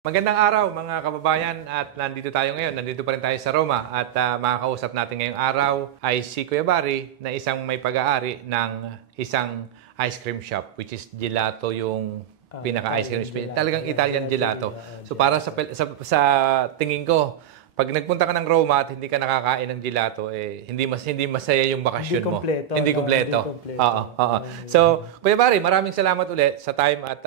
Magandang araw mga kababayan at nandito tayo ngayon. Nandito pa rin tayo sa Roma at makakausap natin ngayong araw ay si Kuya Barry na isang may pag-aari ng isang ice cream shop which is gelato yung pinaka-ice cream shop. Talagang Italian gelato. So para sa tingin ko, pag nagpunta ka ng Roma at hindi ka nakakain ng gelato, hindi masaya yung bakasyon mo. Hindi kumpleto. Oo. So, Kuya Barry, maraming salamat ulit sa time at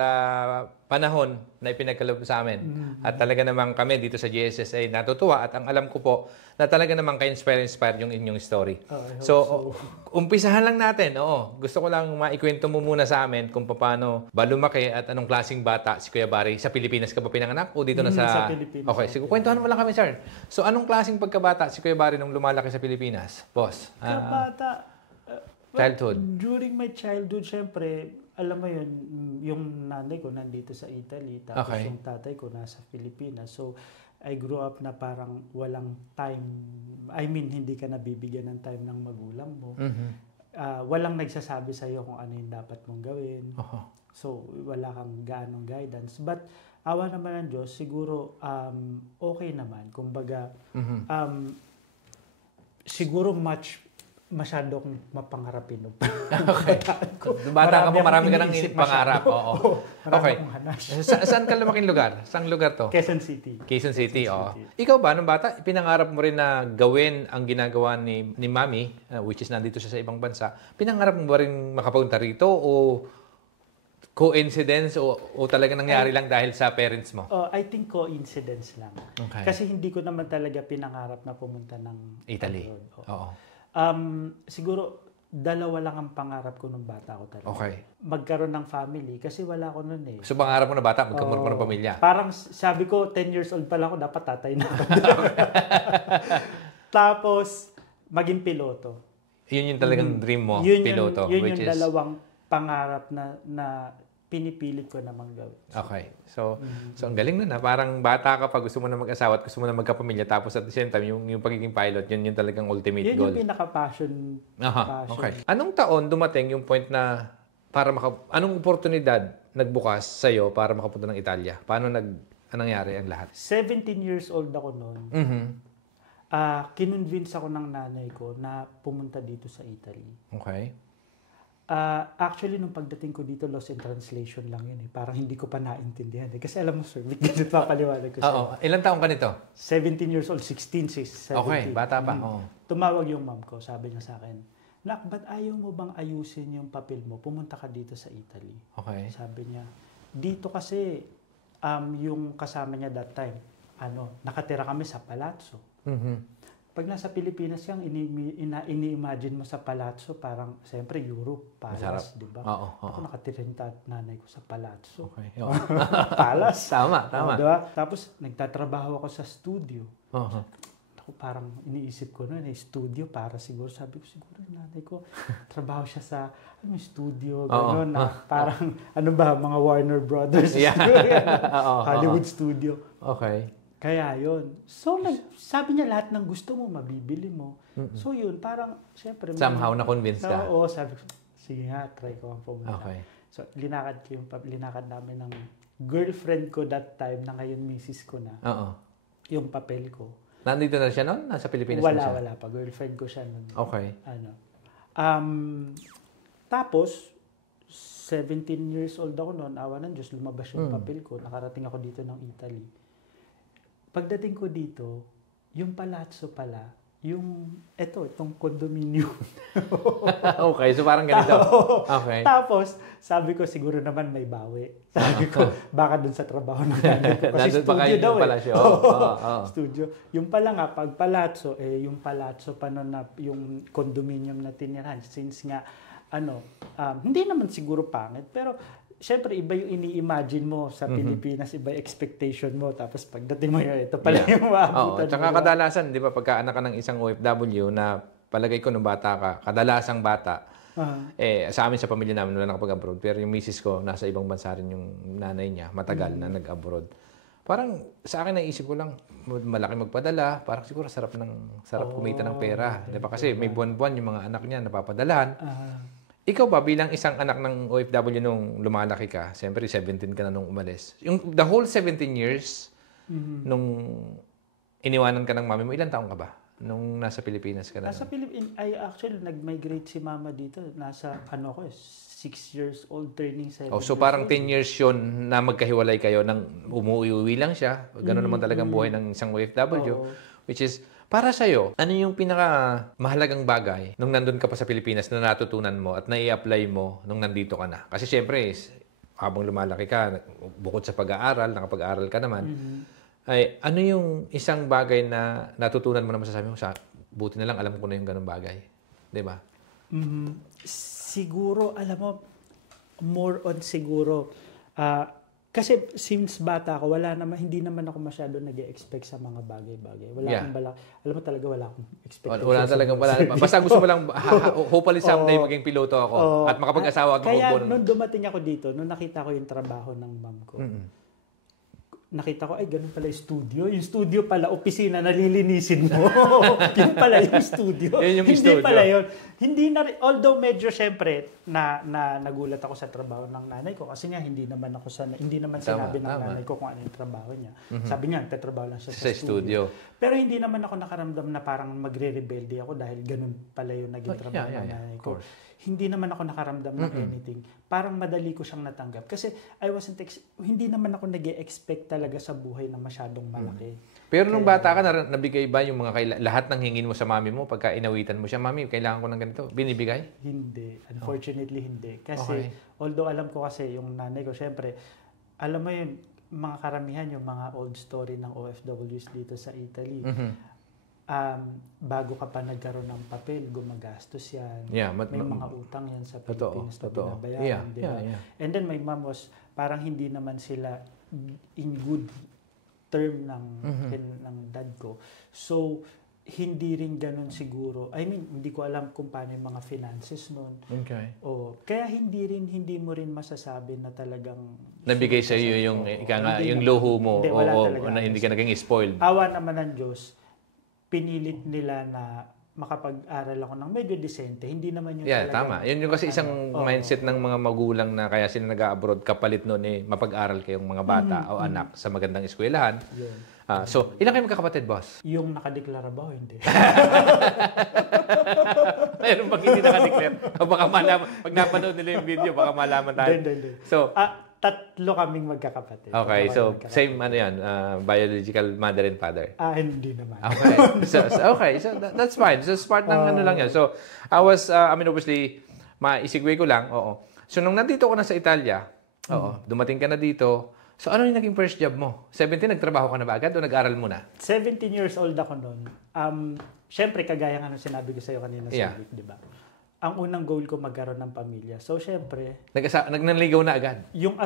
panahon na ipinagkaloob sa amin. At talaga naman kami dito sa GSS ay natutuwa at ang alam ko po na talaga naman ka-inspire yung inyong story. So, umpisahan lang natin. Gusto ko lang maikwento mo muna sa amin kung paano ba lumaki at anong klaseng bata si Kuya Barry. Sa Pilipinas ka ba pinanganak o dito na sa Pilipinas? Okay, sige, kwentuhan mo lang kami, sir. So, anong klaseng pagkabata si Kuya Barry nung lumalaki sa Pilipinas? Boss. Childhood. During my childhood, syempre, alam mo yun, yung nanay ko nandito sa Italy, tapos yung tatay ko nasa Pilipinas. So, I grew up na parang walang time. I mean, hindi ka nabibigyan ng time ng magulang mo. Walang nagsasabi sa'yo kung ano yung dapat mong gawin. So, wala kang gaanong guidance. But, awa naman ng Diyos, siguro okay naman. Kumbaga, siguro masyado akong mapangarapin. Okay. Bata ka po, marami ka nang pangarap. Okay. Saan ka lumaking lugar? Saang lugar to? Quezon City. Quezon City. Ikaw ba, nung bata, pinangarap mo rin na gawin ang ginagawa ni Mami, which is nandito siya sa ibang bansa, pinangarap mo ba rin makapunta rito o coincidence o talaga nangyari lang dahil sa parents mo? I think coincidence lang. Okay. Kasi hindi ko naman talaga pinangarap na pumunta ng Italy. Siguro, dalawa lang ang pangarap ko nung bata ko talaga. Okay. Magkaroon ng family kasi wala ko nun eh. So, pangarap mo na bata, magkaroon mo ng pamilya? Parang sabi ko, 10 years old pa lang ako, dapat tatay na ako. Tapos, maging piloto. Yun yung talagang dream mo, piloto. Yun yung dalawang pangarap na pinipilit ko namang gawin. Okay. So ang galing nun. Parang bata ka pa, gusto mo na mag-asawa at gusto mo na magkapamilya. Tapos at the same time, yung pagiging pilot, yun yung talagang ultimate goal. Yun yung pinaka-passion. Okay. Anong taon dumating yung point na anong oportunidad nagbukas sa'yo para makapunta ng Italia? Anong nangyari ang lahat? 17 years old ako noon. Kinonvince ako ng nanay ko na pumunta dito sa Italy. Okay. Actually, nung pagdating ko dito, lost in translation lang yun eh. Parang hindi ko pa naintindihan eh. Kasi alam mo, sir, ganito papaliwanag ko sa'yo. Ilan taong ka nito? 17 years old, 16, 17. Okay, bata pa. Tumawag yung mom ko, sabi niya sa akin, "Nak, ba't ayaw mo bang ayusin yung papel mo? Pumunta ka dito sa Italy." Okay. Sabi niya, dito kasi, yung kasama niya that time, nakatira kami sa palazzo. Pag nasa Pilipinas yung ini-imagine mo sa palazzo, parang, siyempre, Europe, palace, di ba? Ako nakatira yung nanay ko sa palazzo. Okay. Palace. Tama. Diba? Tapos, nagtatrabaho ako sa studio. Ako parang iniisip ko na, studio para siguro, sabi ko, siguro yung nanay ko, trabaho siya sa studio, gano'n, parang, mga Warner Brothers, Hollywood studio. Okay. Kaya yun. So, sabi niya lahat ng gusto mo, mabibili mo. So, yun, parang, syempre. Somehow, na-convince ka? Oo, sabi ko, sige nga, try ko ang pumunta. Okay. So, linakad namin ng girlfriend ko that time, na ngayon misis ko na, yung papel ko. Nandito na siya noon? Nasa Pilipinas na siya? Wala pa. Girlfriend ko siya noon. Okay. Tapos, 17 years old ako noon, awa ng Diyos, lumabas yung papel ko. Nakarating ako dito ng Italy. Pagdating ko dito, yung palazzo pala, itong condominium. Okay, so parang ganito. Okay. Tapos, sabi ko, siguro naman may bawi. Sabi ko, baka dun sa trabaho ng nanay ko. Kasi studio daw Studio. Yung pala nga, pag palazzo, yung palazzo pa nun na yung condominium na tinirahan. Since nga, hindi naman siguro pangit, pero siyempre, iba yung ini-imagine mo sa Pilipinas, iba yung expectation mo. Tapos pagdating mo yun, ito pala yung maabutan mo. Tsaka kadalasan, di ba, pagka-anak ka ng isang OFW na palagay ko nung bata ka, kadalasang bata, sa amin sa pamilya namin wala nakapag-abroad. Pero yung misis ko, nasa ibang bansa rin yung nanay niya, matagal na nag-abroad. Parang sa akin naisip ko lang, malaki magpadala, parang siguro sarap kumita ng pera. Di ba? Kasi may buwan-buwan yung mga anak niya napapadalahan. Ikaw ba, bilang isang anak ng OFW nung lumalaki ka, siyempre 17 ka na nung umalis. The whole 17 years, nung iniwanan ka ng mami mo, ilang taong ka ba? Nung nasa Pilipinas ka na? Nasa Pilipinas, actually, nag-migrate si mama dito. Nasa, 6 years old, turning 7 so parang 10 years yun na magkahiwalay kayo nang umuwi-uwi lang siya. Ganun naman talagang buhay ng isang OFW. Which is, para sa'yo, ano yung pinaka mahalagang bagay nung nandun ka pa sa Pilipinas na natutunan mo at nai-apply mo nung nandito ka na? Kasi syempre, habang lumalaki ka, bukod sa pag-aaral, nakapag-aaral ka naman, ay ano yung isang bagay na natutunan mo na masasabi mo, buti na lang alam ko na yung ganung bagay. Di ba? Siguro, alam mo, more on siguro, kasi since bata ako, hindi naman ako masyado nag-expect sa mga bagay-bagay. Alam mo talaga, wala akong expectation. Basta gusto mo lang, hopefully someday maging piloto ako at makapag-asawa ako. Kaya nung dumating ako dito, nung nakita ko yung trabaho ng mom ko, nakita ko, ay, ganun pala yung studio. Yung studio pala, opisina, nalilinisin mo. Yun pala yung studio. Hindi studio. Pala yun. Hindi na, although medyo, syempre, nagulat ako sa trabaho ng nanay ko. Kasi nga, hindi naman sinabi ng nanay ko kung ano yung trabaho niya. Sabi niya, tatrabaho lang siya sa studio. Pero hindi naman ako nakaramdam na parang magre-rebelde ako dahil ganun pala yung naging trabaho ng nanay ko. Hindi naman ako nakaramdam ng anything. Parang madali ko siyang natanggap. Kasi hindi naman ako nag-e-expect talaga sa buhay na masyadong malaki. Pero nung bata ka, nabigay ba yung mga lahat ng hingin mo sa mami mo pagka inawitan mo siya, mami, kailangan ko ng ganito? Binibigay? Hindi. Unfortunately, hindi. Kasi, although alam ko kasi yung nanay ko, syempre, alam mo yun, mga karamihan, yung mga old story ng OFWs dito sa Italy, bago ka pa nagkaroon ng papel, gumagastos yan. May mga utang yan sa Pilipinas na binabayaran. And then my mom was, parang hindi naman sila in good term ng dad ko. So, hindi rin ganun siguro. I mean, hindi ko alam kung paano yung mga finances nun. Kaya hindi mo rin masasabi na talagang nabigay sa iyo yung luho mo na hindi ka naging spoiled. Awa naman ng Diyos, pinilit nila na makapag-aral ako ng medyo decente. Hindi naman yung tama. Yun yung kasi isang mindset ng mga magulang na kaya sila nag-abroad kapalit noon mapag-aral kayong mga bata o anak sa magandang eskwelahan. So, ilan kayo magkakapatid, boss? Yung nakadeklara ba o hindi? Mayroon bang hindi nakadeklara? Baka malaman, pag napanood nila yung video, baka malaman tayo. Hindi. So, 3 kaming magkakapatid. Okay, so same yan, biological mother and father? Hindi naman. Okay, so that's fine. So part ng lang yan. So obviously, maisigway ko lang, So nung nandito ko na sa Italia, dumating ka na dito, so ano yung naging first job mo? 17, nagtrabaho ka na ba agad o nag-aral muna? 17 years old ako noon. Syempre, kagaya nga nung sinabi ko sa'yo kanina sa week, di ba? Ang unang goal ko magkaroon ng pamilya. So, syempre... Nagnanligaw na agad? Yung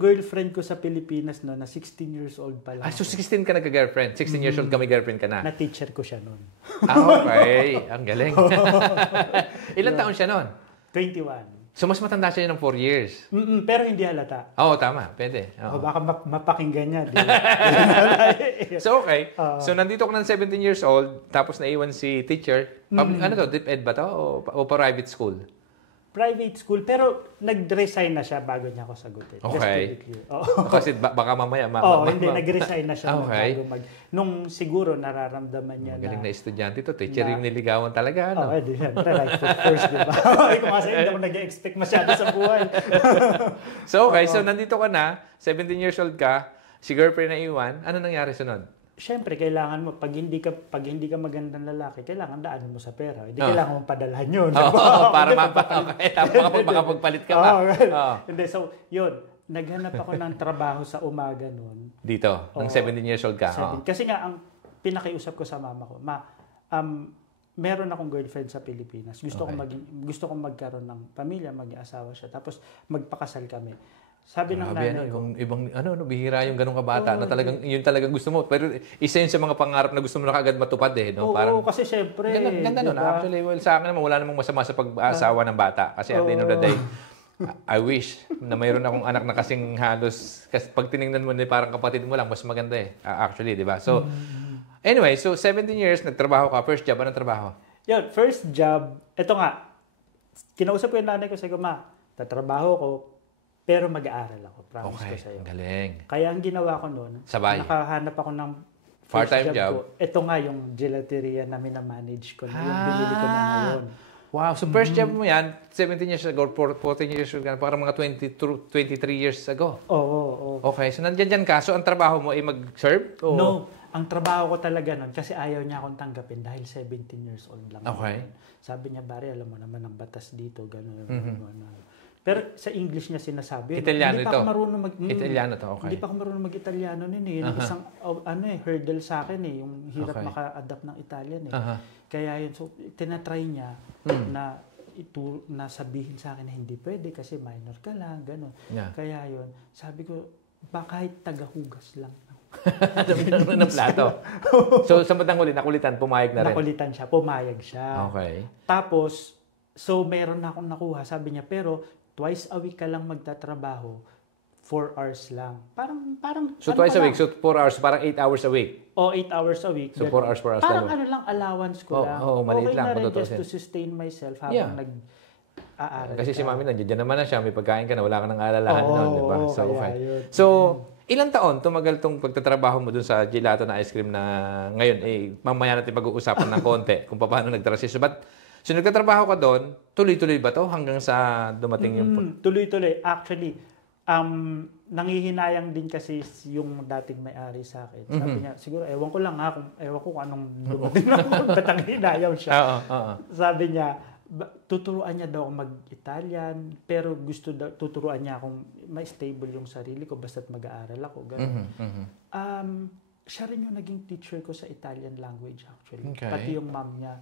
girlfriend ko sa Pilipinas na 16 years old pa lang. So 16 ka nagka-girlfriend? 16 years old ka may girlfriend ka na? Na-teacher ko siya noon. Okay. Ang galing. Ilang taon siya noon? 21. So, mas matanda siya ng 4 years? Pero hindi halata. Tama. Pwede. Baka mapakinggan niya. So, okay. So, nandito ko ng 17 years old, tapos naiwan si teacher. Ano to? DepEd ba to? O private school? Private school, pero nag-resign na siya bago niya ako sagutin. Okay. Kasi baka mamaya... hindi. Nag-resign na siya bago nung siguro nararamdaman niya magaling na estudyante to. Teacher yung niligawan talaga. Di siya. Right foot first, di ba? Kung kasi hindi ako nag-expect masyado sa buhay. So, okay. So, nandito ka na. 17 years old ka. Si girlfriend na iwan. Ano nangyari sunod? Siyempre, kailangan mo, pag hindi ka magandang lalaki, kailangan daanan mo sa pera. Hindi kailangan mong padalhan yun. Para makapagpalit ka pa. Hindi, so, yun. Naghanap ako ng trabaho sa umaga noon. Dito? Nang 17 years old ka? Kasi nga, ang pinakiusap ko sa mama ko, meron akong girlfriend sa Pilipinas. Gusto kong magkaroon ng pamilya, maging asawa siya. Tapos, magpakasal kami. Sabi ng nanay ko. Ibang bihira yung ganung kabata na talagang yun talagang gusto mo. Pero isa yun sa mga pangarap na gusto mo na kaagad matupad no? Kasi syempre. Ganda nun. Actually, sa akin naman, wala namang masama sa pag-asawa ng bata. Kasi at the end of the day, I wish na mayroon akong anak na kasing halos, kasi pag tinignan mo parang kapatid mo lang, mas maganda actually, di ba? So, anyway, so 17 years, nagtrabaho ka. First job, anong trabaho? Yun, first job, ito nga, kinausap ko yung nanay ko, sabi ko, ma, tatrabaho ko, pero mag-aaral ako. Promise ko sa'yo. Galing. Kaya ang ginawa ko noon, nakahanap ako ng part-time job. Ito nga yung gelateria na minamanage ko. Yung binili ko na ngayon. Wow. So first job mo yan, 17 years ago, 14 years ago, parang mga 23 years ago. Oo. Okay. So nandiyan ka. So ang trabaho mo ay mag-serve? O? No. Ang trabaho ko talaga noon, kasi ayaw niya akong tanggapin dahil 17 years old lang. Okay. Sabi niya, Barry, alam mo naman ang batas dito, gano'n. Pero sa English niya sinasabi. Italiano hindi pa ako marunong Italiano to, okay. Hindi pa ako marunong mag-Italiano nun eh. Isang hurdle sa akin eh. Yung hirap maka-adapt ng Italian eh. Kaya yun, so tinatry niya na sabihin sa akin na hindi pwede kasi minor ka lang, gano'n. Yeah. Kaya yun, sabi ko, kahit tagahugas lang. ng plato. So sa bandang huli, nakulitan, pumayag na rin. Nakulitan siya, pumayag siya. Okay. Tapos, so meron na akong nakuha, sabi niya, pero twice a week ka lang magtatrabaho, 4 hours lang. Parang so twice a week, so 4 hours, parang 8 hours a week. 8 hours a week. So 4 hours per hour. Parang lang, allowance ko lang. Maliit lang. Okay na rin just to sustain myself habang nag-aaral. Kasi si mami nandiyan naman na siya, may pagkain ka na, wala ka nang alalahan noon, di ba? So, okay. So, ilang taon tumagal tong pagtatrabaho mo dun sa gelato na ice cream na ngayon, mamaya natin pag-uusapan ng konti kung paano nag-transition. But, so nagtatrabaho ka doon, tuloy-tuloy ba to hanggang sa dumating yung... Tuloy-tuloy. Actually, nangihinayang din kasi yung dating may-ari sa akin. Sabi niya, siguro, ewan ko kung anong dumating na ba't nangihinayang siya. Sabi niya, tuturuan niya daw ako mag-Italian, pero tuturuan niya akong ma-stable yung sarili ko basta't mag-aaral ako. Siya rin yung naging teacher ko sa Italian language actually. Okay. Pati yung mom niya.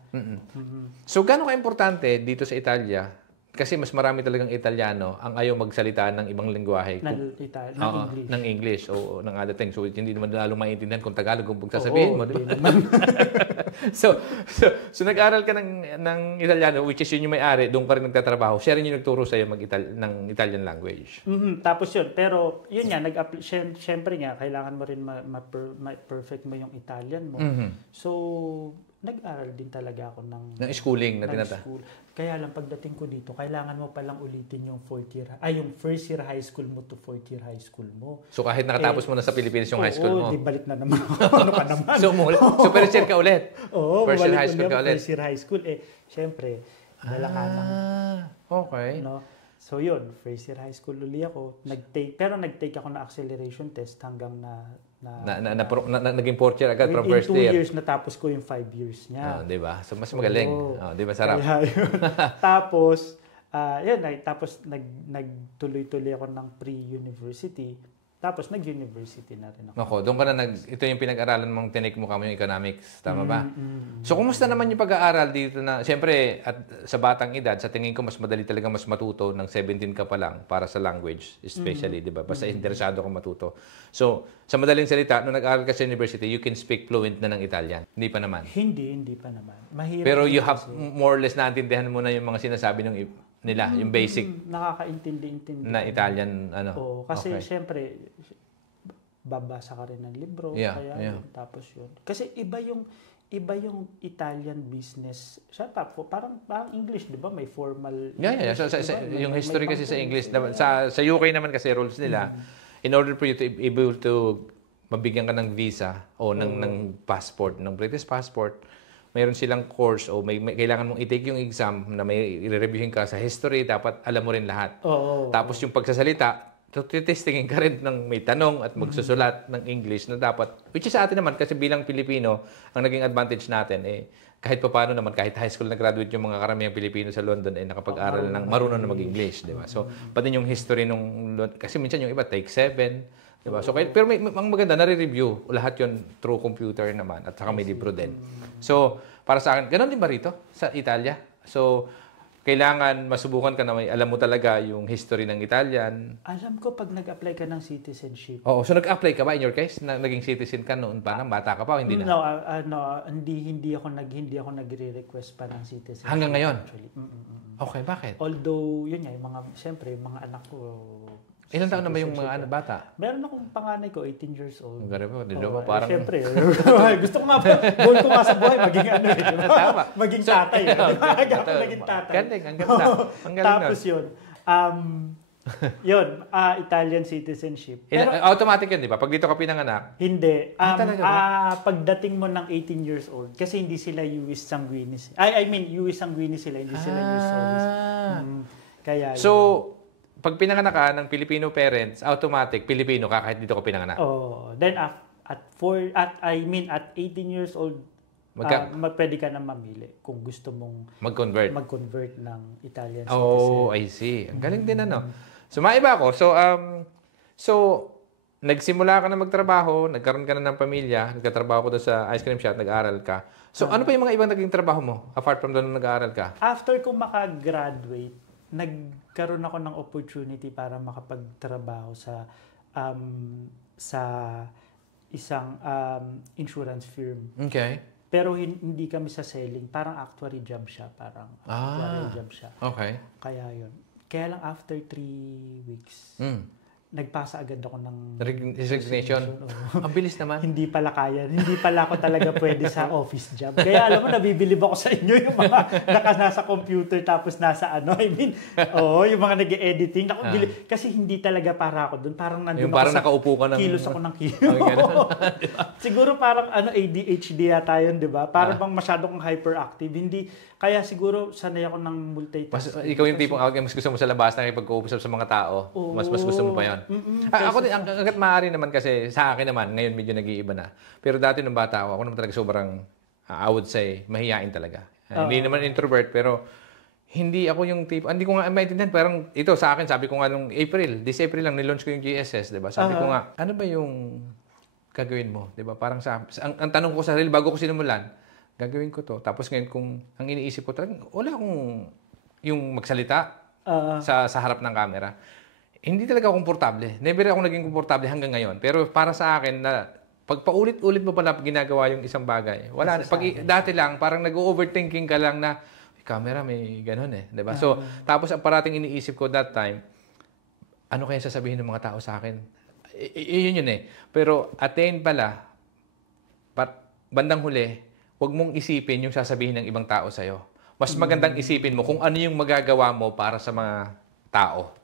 So, gaano ka-importante dito sa Italia? Kasi mas marami talagang Italiano ang ayaw magsalita ng ibang lengguwahe. Ng English. Ng English o ng other things. So, hindi naman lalo maintindihan kung Tagalog kung pagsasabihin mo. Diba? so, nag-aral ka ng Italiano, which is yun yung may-ari, doon ka rin nagtatrabaho. Siya rin yung nagturo sa'yo ng Italian language. Tapos yun. Pero yun nga, syempre nga, kailangan mo rin ma-perfect mo yung Italian mo. So, nag-aral din talaga ako ng schooling na tinata. Kaya lang pagdating ko dito, kailangan mo palang ulitin yung yung first year high school mo to fourth year high school mo. So kahit nakatapos mo na sa Pilipinas yung high school mo. Di balik na naman ako. Ano ka naman? So first year ka ulit? First year high school ka ulit? First year high school. Siyempre, Malakana. Okay. No? So yun, first year high school uli ako. Nag-take ako na acceleration test hanggang naging fourth year agad from first year. In 2 years natapos ko yung 5 years niya. Di ba? So mas magaling. Di ba sarap? Tapos nagtuloy-tuloy ako ng pre-university. Tapos nag-university na rin ako. Doon ka na ito yung pinag-aralan mong tinake mo kami yung economics, tama ba? So kumusta naman yung pag-aaral dito na, siyempre at sa batang edad, sa tingin ko mas madali talaga mas matuto ng 17 ka pa lang para sa language, especially, di ba? Basta interesado kang matuto. So, sa madaling salita, nung nag-aaral ka sa university, you can speak fluent na ng Italian. Hindi pa naman? Hindi pa naman. Mahirap. Pero you have more or less naintindihan mo na yung mga sinasabi nila, yung basic nakakaintindi na Italian kasi syempre babasa ka rin ng libro tapos yun kasi iba yung Italian business parang English, di ba, may formal so, yung history kasi sa English sa UK naman kasi rules nila in order for you to be able to mabigyan ka ng visa o ng passport, ng British passport, mayroon silang course o may kailangan mong i-take yung exam na may i-reviewin ka sa history, dapat alam mo rin lahat. Tapos yung pagsasalita, testingin ka rin ng may tanong at magsusulat ng English na dapat, which is sa atin naman kasi bilang Pilipino, ang naging advantage natin kahit paano naman, kahit high school na graduate yung mga karamihang Pilipino sa London nakapag-aral ng marunong na mag-English, di ba? So, pati yung history kasi minsan yung iba take 7, diba? So, pero ang maganda, nare-review. Lahat yun through computer naman at saka may libro din. So, para sa akin, ganun din ba rito sa Italia? So, kailangan masubukan ka na alam mo talaga yung history ng Italian. Alam ko pag nag-apply ka ng citizenship. So nag-apply ka ba in your case? Naging citizen ka noon pa, bata ka pa o hindi na? Hindi ako nagre-request pa ng citizenship. Hanggang ngayon? Actually. Okay, bakit? Although, yun nga, siyempre, mga anak ko, Ilan taon na ba yung mga bata? Meron akong panganay ko, 18 years old. Di ba? Parang... Siyempre, gusto ko nga, goal ko nga sa buhay, maging Tama. maging tatay. Ako naging tatay. Galing, ang ganda. Ang galing Tapos yun, Italian citizenship. Pero, automatic yun, di ba? Pag dito ka pinanganak? Hindi. Pagdating mo ng 18 years old, kasi hindi sila iuis sanguinis. I mean, iuis sanguinis sila, hindi sila iuis solis. Kaya so, pag pinanganak ka ng Filipino parents, automatic, Pilipino ka kahit dito ka pinanganak? Then at 18 years old, pwede ka na mamili kung gusto mong mag-convert ng Italian citizen. Oh, I see. Ang galing din So, maiba ako. So, nagsimula ka na magtrabaho, nagkaroon ka na ng pamilya, nagkatrabaho ko doon sa ice cream shop, nag-aaral ka. So, ano pa yung mga ibang naging trabaho mo apart from doon nag-aaral ka? After ko makagraduate, nagkaroon ako ng opportunity para makapagtrabaho sa isang insurance firm. Okay. Pero hindi kami sa selling, parang actuary job siya, Okay. Kaya yun. Kaya lang after 3 weeks, nagpasa agad ako ng resignation. Ang bilis naman. Hindi pala kaya. Hindi pala ako talaga pwede sa office job. Kaya alam mo, nabibilib ako sa inyo yung mga nasa computer tapos nasa yung mga nag-editing. Kasi hindi talaga para ako doon. Parang nandun yung parang nakaupo ka ng... Kilos ako ng kilos. Siguro parang ADHD yata yun, di ba? Parang bang masyado kong hyperactive. Hindi... Kaya siguro sanay ako ng multitasking. Ikaw yung tipong mas gusto mo sa labas na ipag-uusap sa mga tao. Mas gusto mo pa yun. Ako din, hanggat maaari naman kasi sa akin naman, ngayon medyo nag-iiba na. Pero dati nung bata ako naman talaga sobrang, I would say, mahihain talaga. Hindi naman introvert, pero hindi ako yung tipo, hindi ko nga maintindihan. Parang ito sa akin, sabi ko nga nung this April lang, nilaunch ko yung GSS, diba? Sabi ko nga, ano ba yung gagawin mo? Diba? Parang ang tanong ko sa sarili, bago ko sinimulan, gagawin ko to. Tapos ngayon, kung ang iniisip ko talaga, wala akong yung magsalita sa harap ng camera. Hindi talaga komportable. Never ako naging komportable hanggang ngayon. Pero para sa akin, na pag paulit-ulit mo pala ginagawa yung isang bagay, wala. Dati lang, parang nag-overthinking ka lang na, camera, may ganun diba? So, tapos ang parating iniisip ko that time, ano kaya sasabihin ng mga tao sa akin? Yun Pero at the end pala, bandang huli, huwag mong isipin yung sasabihin ng ibang tao sa'yo. Mas magandang isipin mo kung ano yung magagawa mo para sa mga tao.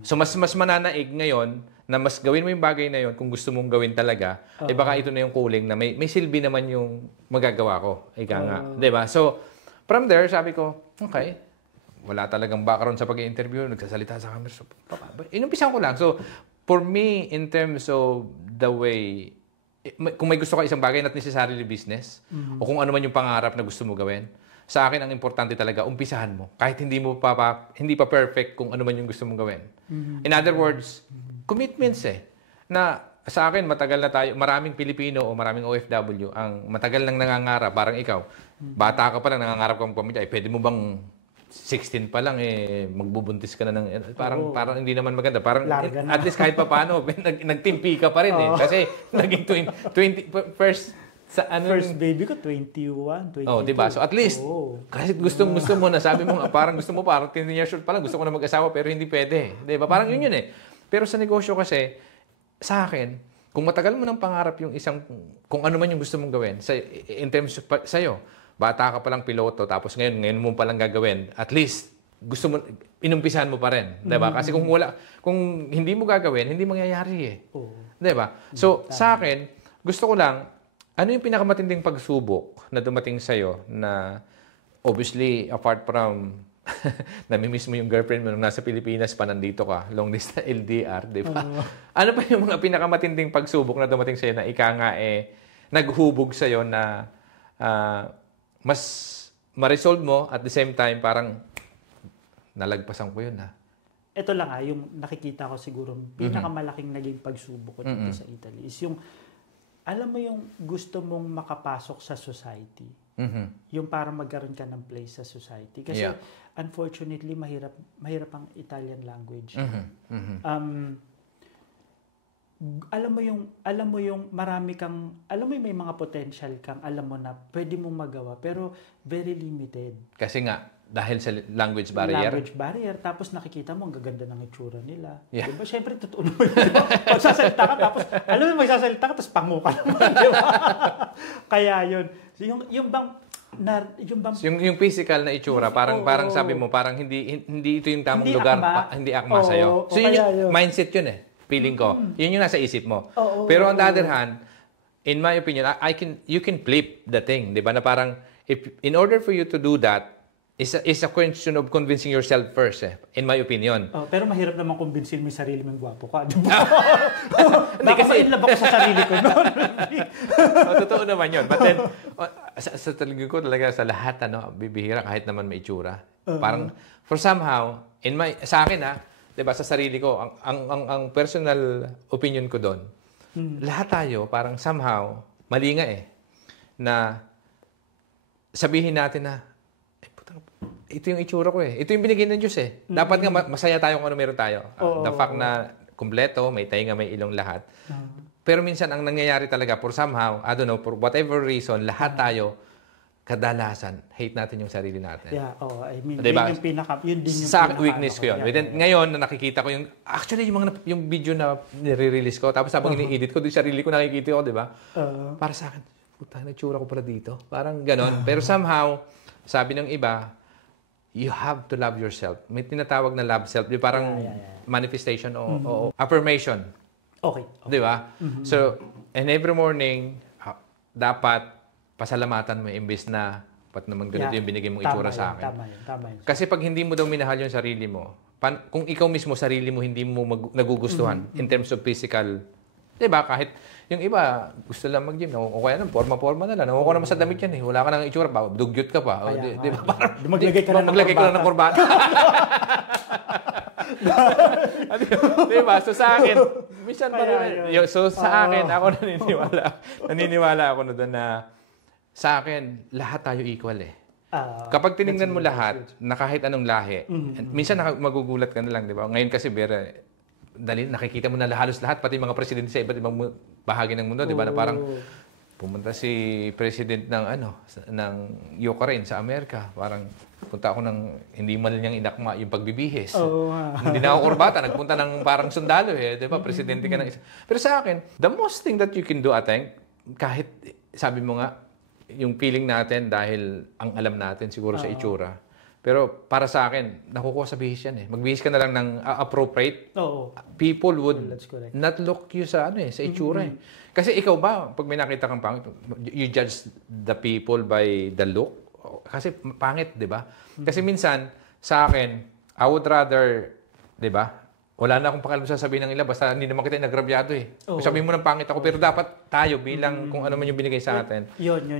So, mas mananaig ngayon na mas gawin mo yung bagay na yun kung gusto mong gawin talaga, baka ito na yung calling na may silbi naman yung magagawa ko. Ika nga. Diba? So, from there, sabi ko, okay, wala talagang background sa pag-i-interview, nagsasalita sa camera. So, inumpisan ko lang. So, for me, in terms of the way... Kung may gusto ka isang bagay, not necessarily business, o kung ano man yung pangarap na gusto mo gawin, sa akin ang importante talaga, umpisahan mo. Kahit hindi pa perfect kung ano man yung gusto mong gawin. In other words, commitments Na sa akin, matagal na tayo, maraming Pilipino o maraming OFW, ang matagal nang nangangarap, parang ikaw, bata ka pa lang, nangangarap ka pamilya, pwede mo bang 16 pa lang magbubuntis ka na ng parang hindi naman maganda. Parang at least kahit pa paano nagtimpi ka pa rin Kasi naging 20 first baby ko 21, 22. Oh, 'di ba? So at least kasi gusto mo na sabi mo parang gusto mo parang 10 years old pa lang gusto ko na mag-asawa pero hindi pwede. 'Di ba? Parang yun Pero sa negosyo kasi sa akin, kung matagal mo nang pangarap yung isang kung ano man yung gusto mong gawin in terms of sa'yo, bata ka palang piloto, tapos ngayon mo palang gagawin, at least, gusto mo, inumpisahan mo pa rin. Diba? Kasi kung hindi mo gagawin, hindi mangyayari Diba? So, sa akin, gusto ko lang, ano yung pinakamatinding pagsubok na dumating sa'yo na, obviously, apart from, namimiss mo yung girlfriend mo nung nasa Pilipinas pa, nandito ka, long distance LDR, diba? Ano pa yung mga pinakamatinding pagsubok na dumating sa'yo na ika nga naghubog sa'yo na, mas ma-resolve mo at the same time parang nalagpasan ko yun Ito lang yung nakikita ko siguro pinakamalaking naging pagsubok ko dito sa Italy is yung alam mo yung gusto mong makapasok sa society. Yung parang magkaroon ka ng place sa society. Kasi unfortunately mahirap ang Italian language. alam mo yung marami kang, alam mo yung may mga potential kang, alam mo na pwede mong magawa, pero very limited. Kasi nga, dahil sa language barrier. Language barrier, tapos nakikita mo ang gaganda ng itsura nila. Yeah. Diba? Siyempre, totoo naman. Diba? Magsasalita ka, tapos, alam mo, magsasalita ka, tapos pango ka naman. Diba? Kaya yun. Yung physical na itsura, parang sabi mo, parang hindi ito yung tamang lugar, hindi akma sa'yo. So yung mindset yun eh. Feeling ko. Yun yung nasa isip mo. Pero on the other hand, in my opinion, you can flip the thing, 'di ba? Na parang in order for you to do that, is a question of convincing yourself first in my opinion. Pero mahirap naman kumbinsin mo yung sarili mong gwapo ka, 'di ba? Baka kasi in love ako sa sarili ko noon. Totoo naman 'yun. But then sa tingin ko talaga sa lahat bibihira kahit naman may itsura. Parang for somehow sa akin 'di ba, sa sarili ko, ang personal opinion ko doon, lahat tayo parang somehow, mali nga na sabihin natin na, ito yung itsura ko Ito yung binigay ng Diyos Dapat nga masaya tayo kung ano meron tayo. The fact na kumpleto, may tainga, may ilong lahat. Pero minsan, ang nangyayari talaga, for somehow, I don't know, for whatever reason, lahat tayo, kadalasan, hate natin yung sarili natin. Yeah, I mean, diba? Yun din yung sa weakness ko yun. Yeah. Ngayon, na nakikita ko actually, yung video na nire-release ko, tapos habang ini-edit ko, yung sarili ko nakikita ko, di ba? Para sa akin, puta, nagsura ko pala dito. Parang ganon. Pero somehow, sabi ng iba, you have to love yourself. May tinatawag na love self. Di parang manifestation o affirmation. Okay. Di ba? So, and every morning, dapat pasalamatan mo imbes na pat naman ganito yung binigay mong itsura sa akin. Tama yun. Kasi pag hindi mo daw minahal yung sarili mo, kung ikaw mismo sarili mo hindi mo nagugustuhan in terms of physical, 'di ba? Kahit yung iba gusto lang mag-gym, o kaya lang forma na lang. Nakuha naman sa damit yan Wala ka nang itsura pa, dugyot ka pa. Di ba? Maglagay ka na ng kurbata. Diba? So sa akin, minsan ako naniniwala ako na doon na sa akin, lahat tayo equal Kapag tinignan mo lahat, na kahit anong lahi, minsan magugulat ka na lang, di ba? Ngayon kasi, dali, nakikita mo na halos lahat, pati mga presidente sa iba't ibang bahagi ng mundo, di ba? Na parang pumunta si president ng Ukraine sa Amerika, parang punta ako hindi man niyang inakma yung pagbibihis. Hindi na ako kurbata, nagpunta ng parang sundalo di ba? Presidente ka ng isa. Pero sa akin, the most thing that you can do, I think, kahit sabi mo nga, yung feeling natin dahil ang alam natin siguro sa itsura. Pero para sa akin, nakukuha sa bihis yan Magbihis ka na lang ng appropriate. People would not look you sa sa itsura Kasi ikaw ba, pag may nakita kang pangit, you judge the people by the look? Kasi pangit, di ba? Kasi minsan, sa akin, I would rather, di ba? Wala na akong pakialam sasabihin ng ilan, basta hindi naman kita nagrabyado Sabihin mo ng pangit ako, pero dapat tayo bilang kung ano man yung binigay sa atin,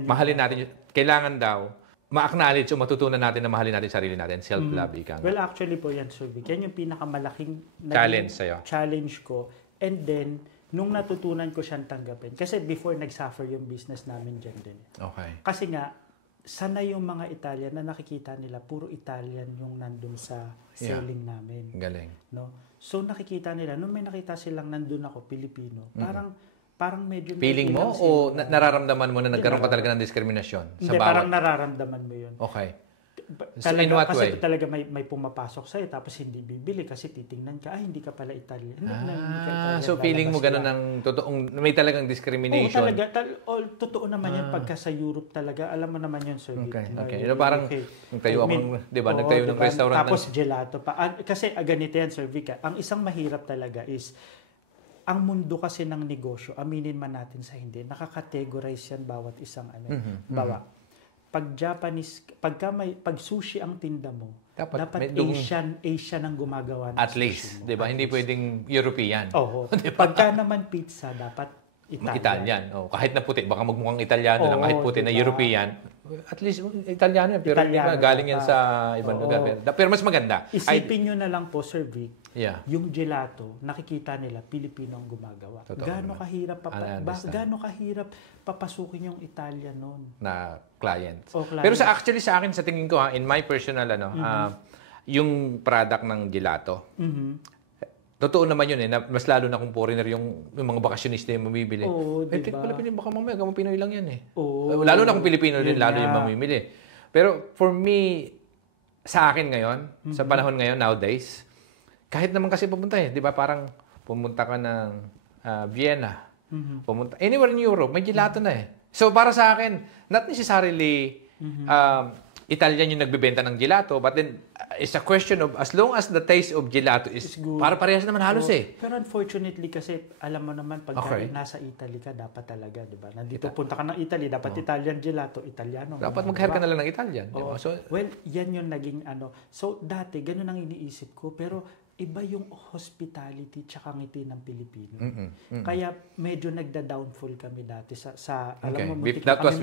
mahalin natin. Kailangan daw, ma-acknowledge o matutunan natin na mahalin natin sarili natin. Self-love, ika nga. Well, actually po yan, Sir Vic. Yan yung pinakamalaking challenge sa'yo. Challenge ko. And then, nung natutunan ko siyang tanggapin, kasi before nag-suffer yung business namin dyan din. Okay. Kasi nga, sanay yung mga Italian na nakikita nila, puro Italian yung nandun sa selling namin. Galing. No? So nakikita nila, nung may nakita silang nandun ako, Pilipino, parang medyo... Feeling mo o nararamdaman mo na nagkaroon ka talaga ng diskriminasyon? Hindi, parang nararamdaman mo yun. Okay. Talaga, in what way? Kasi talaga may pumapasok sa'yo tapos hindi bibili kasi titingnan ka, hindi ka pala Italian. So feeling mo ganun ang totoong, may talagang discrimination? Oo, talaga. Totoo naman yan pagka sa Europe talaga. Alam mo naman yun, Sir. Okay. Parang nagtayo akong, di ba, nagtayo ng restaurant. Tapos gelato pa. Kasi ganito yan, Sir Vic. Ang isang mahirap talaga is, ang mundo kasi ng negosyo, aminin man natin sa hindi, nakakategorize yan bawat isang bawa. Pag Japanese, pag sushi ang tinda mo, dapat Asian ang gumagawa ng at least, 'di ba? Hindi pwedeng European. Oo. Diba? Pagka naman pizza, dapat Italian. Kahit na puti, baka magmukhang Italiano lang, kahit puti na European. At least Italiano yan, pero galing yan sa ibang lugar. Pero mas maganda. Isipin nyo na lang po, Sir Vic, yung gelato, nakikita nila, Pilipino ang gumagawa. Gaano kahirap papasukin yung Italian noon? Na clients. Pero sa akin, sa tingin ko, in my personal, yung product ng gelato, totoo naman yun mas lalo na kung foreigner yung mga bakasyonista yung mamimili. Oo, Tek diba? pala, baka mamaya, gamang Pinoy lang yan Oo. Lalo na kung Pilipino rin, Yun lalo yung nga. mamimili. Pero for me, sa akin ngayon, sa panahon ngayon, nowadays, kahit naman kasi pumunta di ba parang pumunta ka ng Vienna, pumunta, anywhere in Europe, may gelato na So para sa akin, not necessarily Italian yung nagbebenta ng gelato, but then it's a question of as long as the taste of gelato is para parehas naman halos Pero unfortunately kasi alam mo naman pag nasa Italy ka dapat talaga, 'di ba? Nandito punta ka ng Italy, dapat Italian gelato, Italiano. Dapat mag-hire ka na lang ng Italian, di ba? So, well, yan yung naging So dati ganun ang iniisip ko, pero iba yung hospitality tsaka ngiti ng Pilipino. Kaya medyo nagda-downfall kami dati sa alam mo, muntik na kami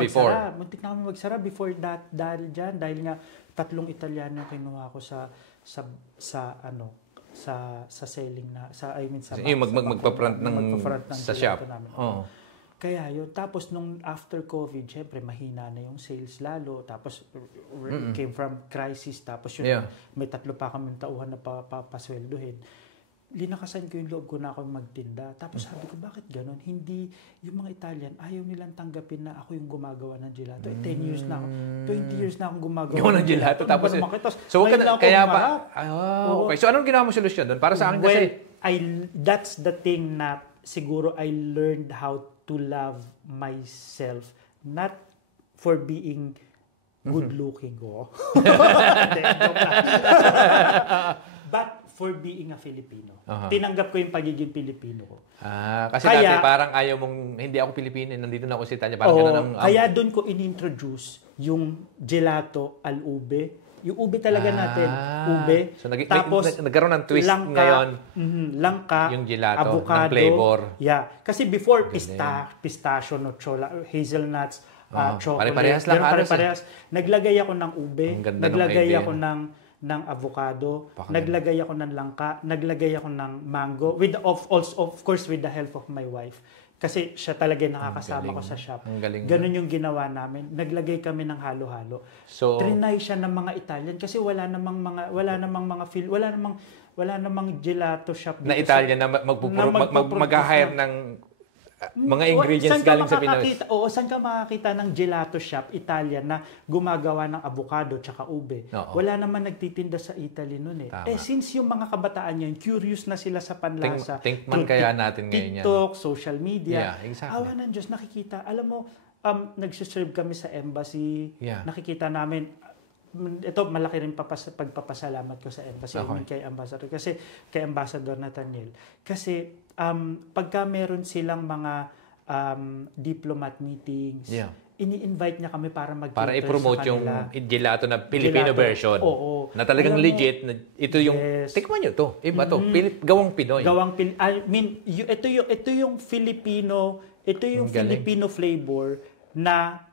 magsara before that dahil nga 3 Italiano kinuha ko sa selling na sa magpa-front ng sa shop. Kaya yun. Tapos nung after COVID, syempre mahina na yung sales lalo. Tapos came from crisis. Tapos yun, may 3 pa kami tauhan na papasweldohin. Linakasan ko yung loob ko na ako magtinda. Tapos sabi ko, bakit ganun? Hindi, yung mga Italian, ayaw nilang tanggapin na ako yung gumagawa ng gelato. 10 years na ako. 20 years na akong gumagawa ng gelato. Tapos, so kaya pa, okay. So anong ginawa mo solusyon doon? Para sa akin kasi, that's the thing na siguro I learned how to love myself, not for being good-looking ko. But for being a Filipino. Tinanggap ko yung pagiging Pilipino ko. Kasi dati parang ayaw mong, hindi ako Pilipino, nandito na ako sa Italia. Parang kaya doon ko inintroduce yung gelato al ube. Yung ube talaga natin. Ube. So nagkaroon ng twist ngayon. Langka, yung gelato, avocado, ng flavor. Yeah. Kasi before, pistachio, nochola, hazelnuts, chocolate. Pare-parehas lang. Pare-parehas. Naglagay ako ng ube. Naglagay ako ng avocado. Naglagay ako ng langka. Naglagay ako ng mango. Of course, with the help of my wife. Kasi siya talaga nakakasama ko sa shop. Ganun yung ginawa namin. Naglagay kami ng halo-halo. So, trinay siya ng mga Italian kasi wala namang gelato shop dito na Italian na mag-hire ng mga ingredients galing sa Pinas. Saan ka makakita ng gelato shop Italian na gumagawa ng avocado tsaka ube? Wala naman nagtitinda sa Italy noon since yung mga kabataan yan, curious na sila sa panlasa. Think man kaya natin ngayon yan. TikTok, social media. Yeah, exactly. Awa ng Diyos, nakikita. Alam mo, nagsiserve kami sa embassy. Yeah. Nakikita namin, ito malaki rin pagpapasalamat ko sa embassy kay Ambassador. Kasi kay Ambassador Nathaniel. Kasi pagka meron silang mga diplomat meetings, ini-invite niya kami para i-promote yung gelato na Filipino version. Na talagang legit. Ito yung, tikman nyo to. Iba to. Gawang Pinoy. Ito yung Filipino, Filipino flavor na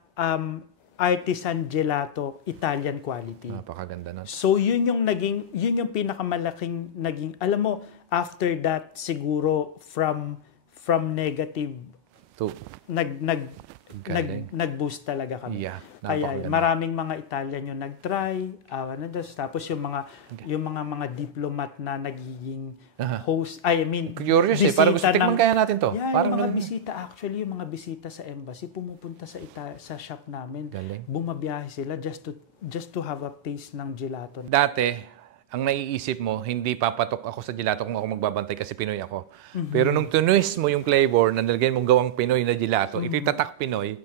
artisan gelato, Italian quality. Napakaganda na. So yun yung pinakamalaking naging, alam mo, after that siguro from negative to nag-boost talaga kami. Yeah, kaya maraming mga Italian yung nag-try, tapos yung mga diplomat na nagiging host, curious parang gusto tikman kaya natin to. Yeah, parang yung mga bisita sa embassy pumupunta sa shop namin. Galing. Bumabiyahe sila just to have a taste ng gelato. Dati ang naiisip mo, hindi papatok ako sa gelato kung ako magbabantay kasi Pinoy ako. Pero nung twist mo yung flavor na nilagay mong gawang Pinoy na gelato, ito'y tatak Pinoy,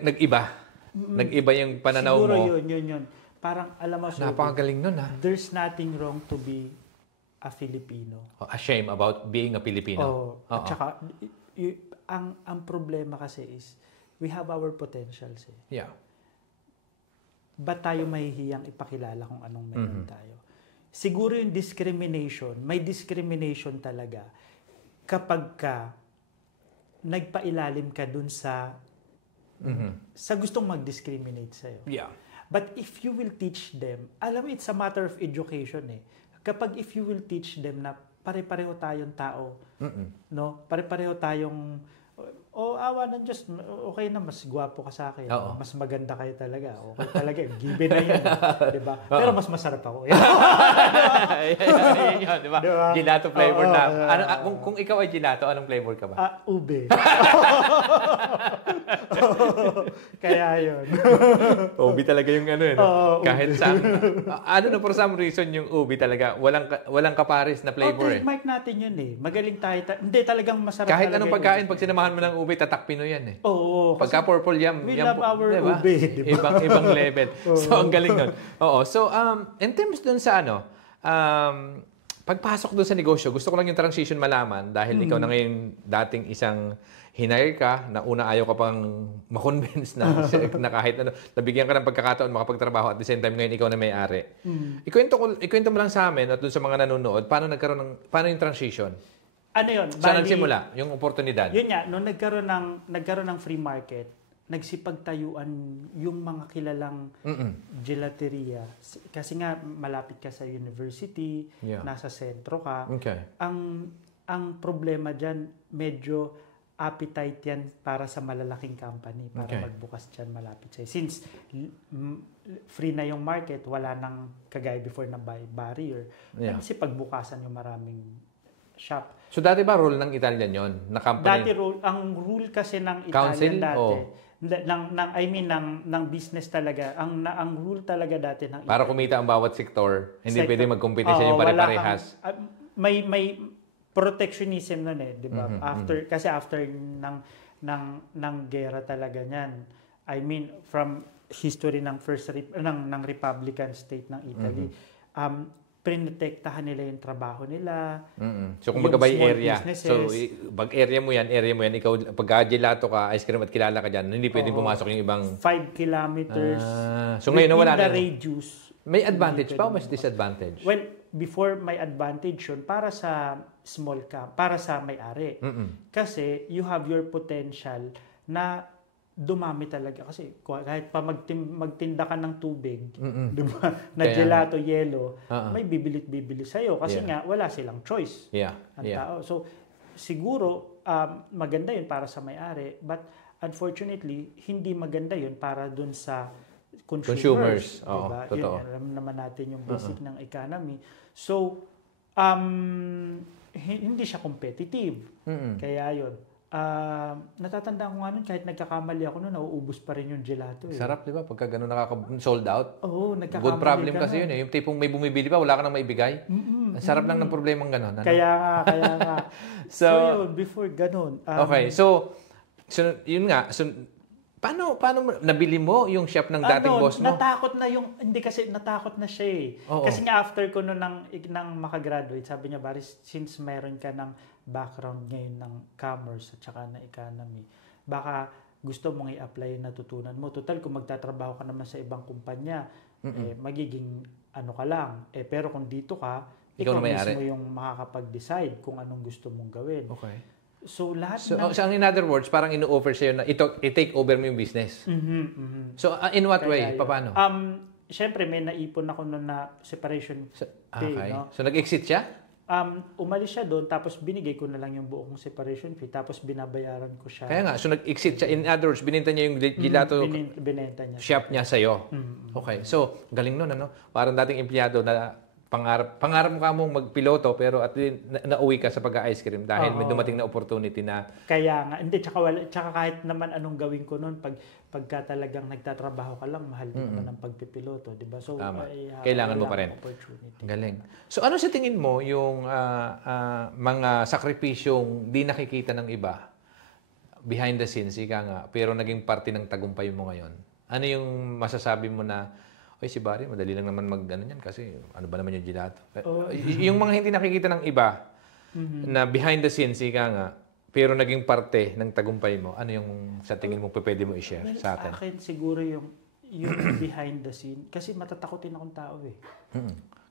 nag-iba. Nag-iba yung pananaw siguro mo. Siguro yun. Parang alam mo, napakagaling nun there's nothing wrong to be a Filipino. Ashamed about being a Filipino. At saka, ang problema kasi is, we have our potentials. Yeah. Ba't tayo mahihiyang ipakilala kung anong meron tayo? Siguro yung discrimination, may discrimination talaga kapag ka nagpailalim ka dun sa gustong mag-discriminate sa'yo. Yeah. But if you will teach them, alam mo, it's a matter of education Kapag if you will teach them na pare-pareho tayong tao, no? Pare-pareho tayong O awa ng Diyos, okay na, mas gwapo ka sa akin. Oo. Mas maganda kayo talaga. Okay talaga. Given na yun. Diba? Pero mas masarap ako. Yun yun, di ba? Diba? Gelato flavor na. Kung ikaw ay gelato, anong flavor ka ba? Ube. Kaya yun. Ube talaga yung ano yun. Kahit sa for some reason yung ube talaga, walang kapares na flavor trademark natin yun eh. Magaling tayo. Hindi talagang masarap kahit talaga. anong pagkain, pag sinamahan mo ng ube, tatak Pinoy yan eh. Oo. Pagka purple yam, we love our diba? ube. Diba? Ibang level. So, ang galing nun. Oo. So, in terms dun sa pagpasok dun sa negosyo, gusto ko lang yung transition malaman dahil ikaw na ngayon dating isang hinire ka na una ayaw ka pang ma-convince na kahit ano, nabigyan ka ng pagkakataon makapagtrabaho at the same time ngayon ikaw na may-ari. Ikwento mo lang sa amin at dun sa mga nanonood, paano yung transition? Ano yun? Saan nagsimula? Yung oportunidad? Yun nga, nung nagkaroon ng free market, nagsipagtayuan yung mga kilalang gelateria. Kasi nga, malapit ka sa university, nasa sentro ka. Okay. Ang problema dyan, medyo appetite yan para sa malalaking company, para magbukas dyan malapit sa'yo. Since free na yung market, wala nang kagaya before na barrier, nagsipagbukasan yung maraming shop. So dati ba rule ng Italian yon na company? Dati ang rule kasi ng Italian ng business talaga, ang rule talaga dati ng para kumita ang bawat sektor, hindi pwede magkompetisyon yung pare-parehas. May protectionism nun eh, di ba? After ng gera talaga niyan. I mean, from history ng ng Republican state ng Italy, prinotektahan nila yung trabaho nila. So kung magabay area. So pag area mo yan, ikaw pag gelato ka, ice cream at kilala ka dyan, hindi pwedeng pumasok yung ibang 5 kilometers. So ngayon wala na. Radius. May advantage pa o mas disadvantage? Well, before may advantage yun para sa small cap, para sa may-ari. Kasi you have your potential na dumami talaga kasi kahit pa magtinda ka ng tubig, di ba? Na gelato, yelo, may bibili sa'yo kasi nga wala silang choice ang tao. So siguro maganda yun para sa may-ari, but unfortunately hindi maganda yun para dun sa consumers. Diba? Yun, alam naman natin yung basic ng economy. So hindi siya competitive. Kaya yun. Natatandaan ko nga nun, kahit nagkakamali ako nun, nauubos pa rin yung gelato. Sarap, di ba? Pagka gano'n sold out. Oo, nagkakamali good problem kasi yun eh. Yung tipong may bumibili pa, wala ka nang maibigay. Sarap lang ng problemang gano'n. Ano? Kaya nga. So yun, before gano'n. Okay, so yun nga. So, paano nabili mo yung shop ng dating boss mo? Natakot na siya eh. Kasi nga after ko nun nang makagraduate, sabi niya, Baris, since meron ka ng background ngayon ng commerce at saka na economy, baka gusto mong i-apply yung natutunan mo. Total, kung magtatrabaho ka naman sa ibang kumpanya, magiging ano ka lang. Pero kung dito ka, ikaw mismo yung makakapag-decide kung anong gusto mong gawin. Okay. So, in other words, parang ino-offer sa'yo na i-take over mo yung business. So, in what way? Paano? Siyempre, may naipon ako noon na separation pay. No? So, nag-exit siya? Umalis siya doon, tapos binigay ko na lang yung buong separation fee, tapos binabayaran ko siya. Kaya nga, so nag-exit siya. In other words, binenta niya yung gelato binenta niya shop niya sa'yo. Okay. So, galing nun, ano? Parang dating empleyado na pangarap mo ka mong magpiloto pero at nauwi ka sa pag-ice cream dahil may dumating na opportunity na kaya nga hindi tsaka kahit naman anong gawin ko noon pagka talagang nagtatrabaho ka lang mahal din naman ang pagpipiloto, di ba? So kailangan mo pa rin. Galing. So ano sa tingin mo yung mga sakripisyong di nakikita ng iba behind the scenes nga pero naging parte ng tagumpay mo ngayon? Ano yung masasabi mo na si Barry, madali lang naman mag-ano yan kasi ano ba naman yung gelato. Yung mga hindi nakikita ng iba na behind the scenes, nga, pero naging parte ng tagumpay mo, ano yung sa tingin mo pwede mo i-share sa atin? Akin siguro yung behind the scene kasi matatakotin akong tao eh.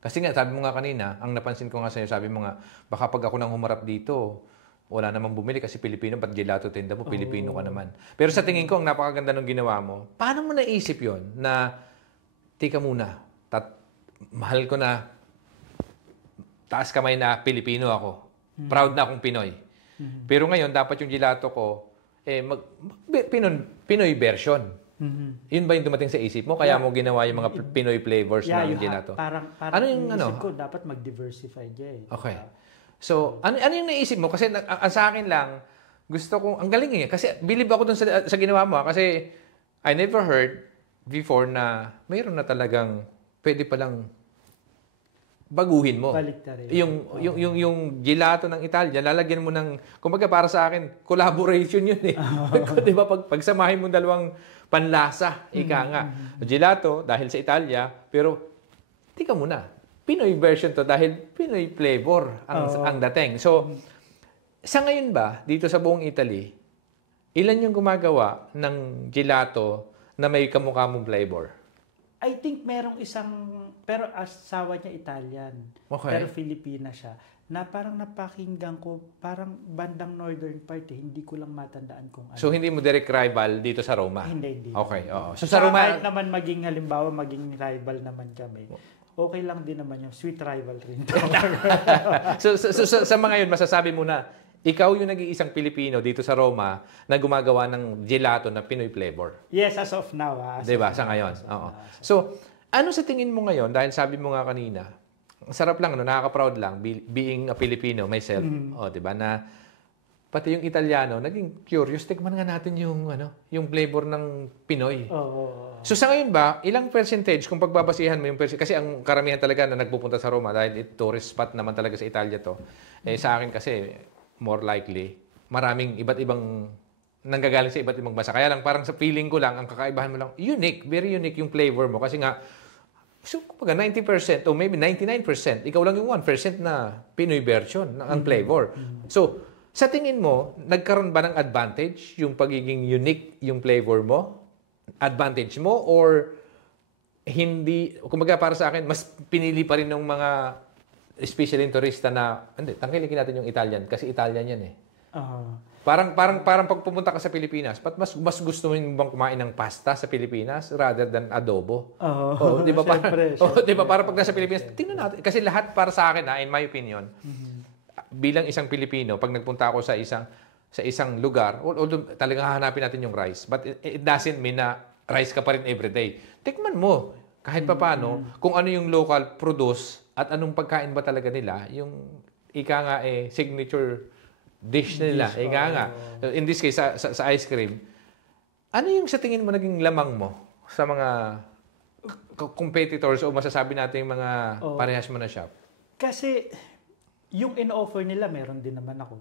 Kasi nga, sabi mo nga kanina, ang napansin ko nga sa'yo, sabi mo nga, baka pag ako nang humarap dito, wala namang bumili kasi Pilipino, ba't gelato tinda mo, Pilipino ka naman. Pero sa tingin ko, ang napakaganda ng ginawa mo, paano mo naisip yon na tika muna, mahal ko na, taas kamay na Pilipino ako. Proud na akong Pinoy. Pero ngayon, dapat yung gelato ko, Pinoy version. Yun ba yung dumating sa isip mo? Kaya mo ginawa yung mga Pinoy flavors ng gelato? Parang ano yung isip ko, dapat mag-diversify dyan. Okay. So, ano yung naisip mo? Kasi sa akin lang, gusto kong, ang galing kasi believe ako dun sa ginawa mo. Kasi I never heard before na mayroon na talagang pwede palang baguhin mo. Baliktarin. Yung gelato ng Italia, lalagyan mo ng, kumbaga para sa akin, collaboration yun eh. Di ba? Pagsamahin mo dalawang panlasa, ika nga. Gelato, dahil sa Italia, pero, tika muna, Pinoy version to dahil Pinoy flavor ang dating. So, sa ngayon ba, dito sa buong Italy, ilan yung gumagawa ng gelato na may kamukha mong flavor? I think merong isang, pero asawa niya Italian, pero Filipina siya, na parang napakinggan ko, parang bandang northern part hindi ko lang matandaan kung ano. So, hindi mo direct rival dito sa Roma? Hindi. Okay, oo. So, sa Roma, kahit naman maging halimbawa, maging rival naman kami, okay lang din naman yung sweet rival rin. so, sa mga yun, masasabi mo na, ikaw yung nag-iisang Pilipino dito sa Roma na gumagawa ng gelato na Pinoy flavor. Yes, as of now. Diba? Sa ngayon. Oo. So, ano sa tingin mo ngayon? Dahil sabi mo nga kanina, sarap lang, nakaka-proud lang, being a Filipino, myself. Diba? Na pati yung Italiano, naging curious. Tikman nga natin yung flavor ng Pinoy. So, sa ngayon ba, ilang percentage, kung pagbabasihan mo yung percentage, kasi ang karamihan talaga na nagpupunta sa Roma, dahil tourist spot naman talaga sa Italia to, sa akin kasi, more likely, maraming iba't ibang nanggagaling sa iba't ibang bansa. Kaya lang, parang sa feeling ko lang, ang kakaibahan mo lang, unique, very unique yung flavor mo. Kasi nga, so, kumbaga 90% o maybe 99%, ikaw lang yung 1% na Pinoy version ng flavor. So, sa tingin mo, nagkaroon ba ng advantage yung pagiging unique yung flavor mo? Advantage mo? Or hindi, kumbaga para sa akin, mas pinili pa rin ng mga especially yung turista na, hindi, tangkilikin natin yung Italian kasi Italian yan eh. Parang pag pumunta ka sa Pilipinas, mas gusto mo bang kumain ng pasta sa Pilipinas rather than adobo? Di ba? Di ba? Para pag nasa Pilipinas, tingnan natin. Kasi lahat para sa akin, in my opinion, bilang isang Pilipino, pag nagpunta ako sa isang lugar, although talagang hahanapin natin yung rice, but it doesn't mean na rice ka pa rin everyday. Tikman mo, kahit pa paano, kung ano yung local produce at anong pagkain ba talaga nila, yung ika nga signature dish nila. Ika nga. In this case, sa ice cream, ano yung sa tingin mo naging lamang mo sa mga competitors o masasabi natin yung mga parehas mo na shop? Kasi yung in-offer nila, meron din naman ako.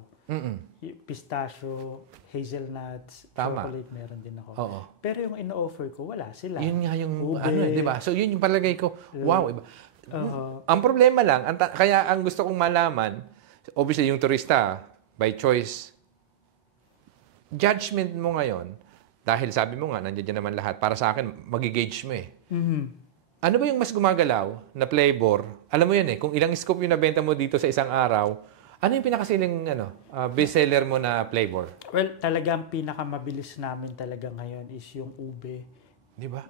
Pistachio, hazelnuts, chocolate, meron din ako. Pero yung in-offer ko, wala sila. Yun nga yung di ba? So yun yung palagay ko, wow, iba. Ang problema lang, kaya ang gusto kong malaman, obviously yung turista, by choice, judgment mo ngayon, dahil sabi mo nga, nandiyan naman lahat, para sa akin, mag-gauge mo eh. Ano ba yung mas gumagalaw na flavor? Alam mo yan eh, kung ilang scoop yung nabenta mo dito sa isang araw, ano yung pinakasiling bestseller mo na flavor? Well, talagang pinakamabilis namin talaga ngayon is yung ube. Di ba?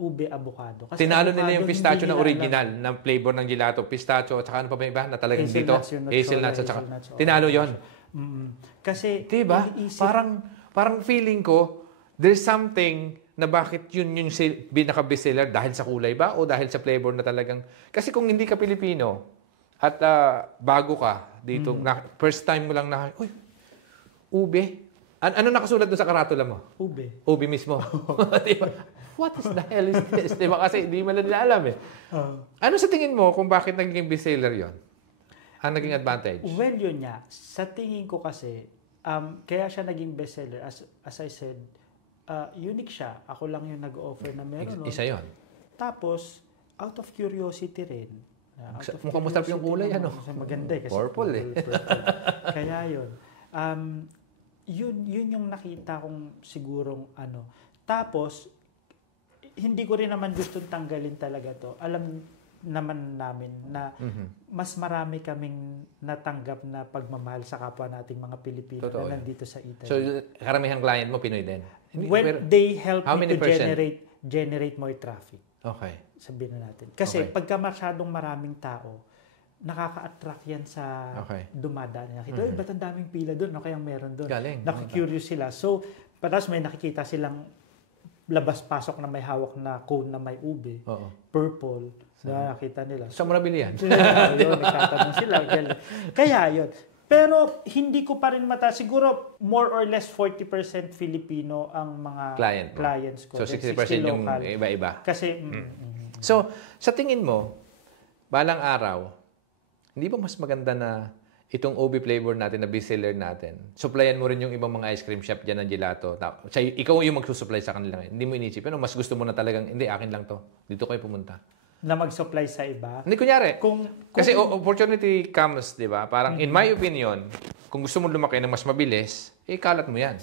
Ube avocado. Kasi tinalo nila yung pistachio na original na flavor ng gelato. Pistachio at saka ano pa ba iba na talagang dito? Hazelnuts at saka. Tinalo yon. Kasi, diba? Parang feeling ko, there's something na bakit yun yung pinaka-bestseller dahil sa kulay ba o dahil sa flavor na talagang. Kasi kung hindi ka Pilipino at bago ka dito, first time mo lang uy, ube. Ano nakasulat doon sa karatula mo? Ube. Ube mismo. Diba? What is the hell is this? Diba? Kasi hindi mo nila alam eh. Ano sa tingin mo kung bakit naging bestseller yon? Ang naging advantage? Well, yun niya. Sa tingin ko kasi, kaya siya naging bestseller. As I said, unique siya. Ako lang yung nag-offer na meron. Isa yon. Tapos, out of curiosity rin. Mukhang masarap yung kulay, ano? Maganda kasi purple eh. Kaya yun. Yun yung nakita kong sigurong ano. Tapos, hindi ko rin naman gusto tanggalin talaga to. Alam naman namin na mas marami kaming natanggap na pagmamahal sa kapwa nating mga Pilipino na nandito sa Italy. So, karamihang client mo, Pinoy din? They help me to generate more traffic. Okay. Sabihin na natin. Kasi pagka masyadong maraming tao, nakaka-attract yan sa dumadaan. Nakita, ba't ang daming pila doon? Ano kayang meron doon? Galing. Nakikurious sila. So, patas may nakikita silang labas-pasok na may hawak na cone na may ube, purple, nakita nila. Saan mo nabili yan? Yun, nagtatanong sila. Kaya yun. Pero hindi ko pa rin siguro more or less 40% Filipino ang mga clients ko. So 60% yung iba-iba. Kasi, So, sa tingin mo, balang araw, hindi ba mas maganda na itong OB flavor natin na bestseller natin, supplyan mo rin yung ibang mga ice cream shop dyan ng gelato. Ikaw yung magsusupply sa kanila. Hindi mo inisip. Pero mas gusto mo na talagang, hindi, akin lang to. Dito kayo pumunta. Na mag-supply sa iba? Hindi, kunyari. Kasi opportunity comes, di ba? Parang, in my opinion, kung gusto mo lumaki ng mas mabilis, kalat mo yan.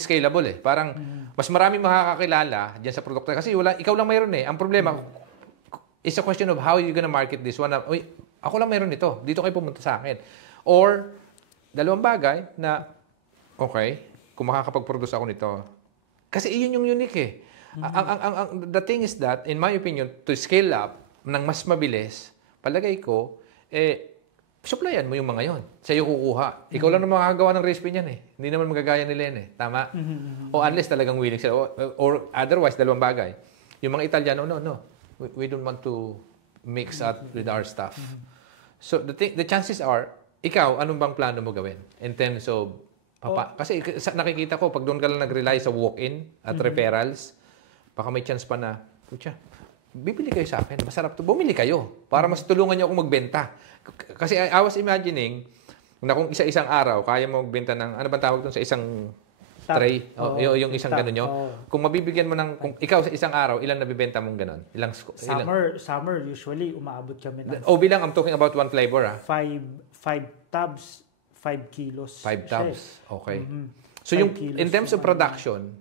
Scalable eh. Parang, mas marami makakakilala dyan sa produkto. Kasi ikaw lang mayroon eh. Ang problema, it's a question of how you gonna market this one. Ako lang mayroon ito. Dito kayo pumunta sa akin. Or, dalawang bagay na, okay, kung makakapag-produce ako nito. Kasi iyon yung unique eh. The thing is that, in my opinion, to scale up ng mas mabilis, palagay ko, supplyan mo yung mga yon. Sa'yo kukuha. Ikaw lang naman makakagawa ng recipe niyan eh. Hindi naman magagaya nila yan eh. Tama? O unless talagang willing sila. Or otherwise, dalawang bagay. Yung mga Italiano, no. We don't want to mix up with our stuff. So, the chances are, ikaw, anong bang plano mo gawin? In terms of, kasi nakikita ko, pag doon ka lang nag-rely sa walk-in at referrals, baka may chance pa na, bibili kayo sa akin, masarap to. Bumili kayo para mas tulungan niyo ako magbenta. Kasi I was imagining na kung isa-isang araw, kaya mo magbenta ng, ano ba tawag doon sa isang tray? Yung isang gano'n nyo. Kung mabibigyan mo ng, kung ikaw sa isang araw, ilan nabibenta mong gano'n? Summer, usually, umaabot kami ng... bilang, I'm talking about one flavor, 5 tubs, 5 kilos. 5 tubs, okay. So yung, in terms of production,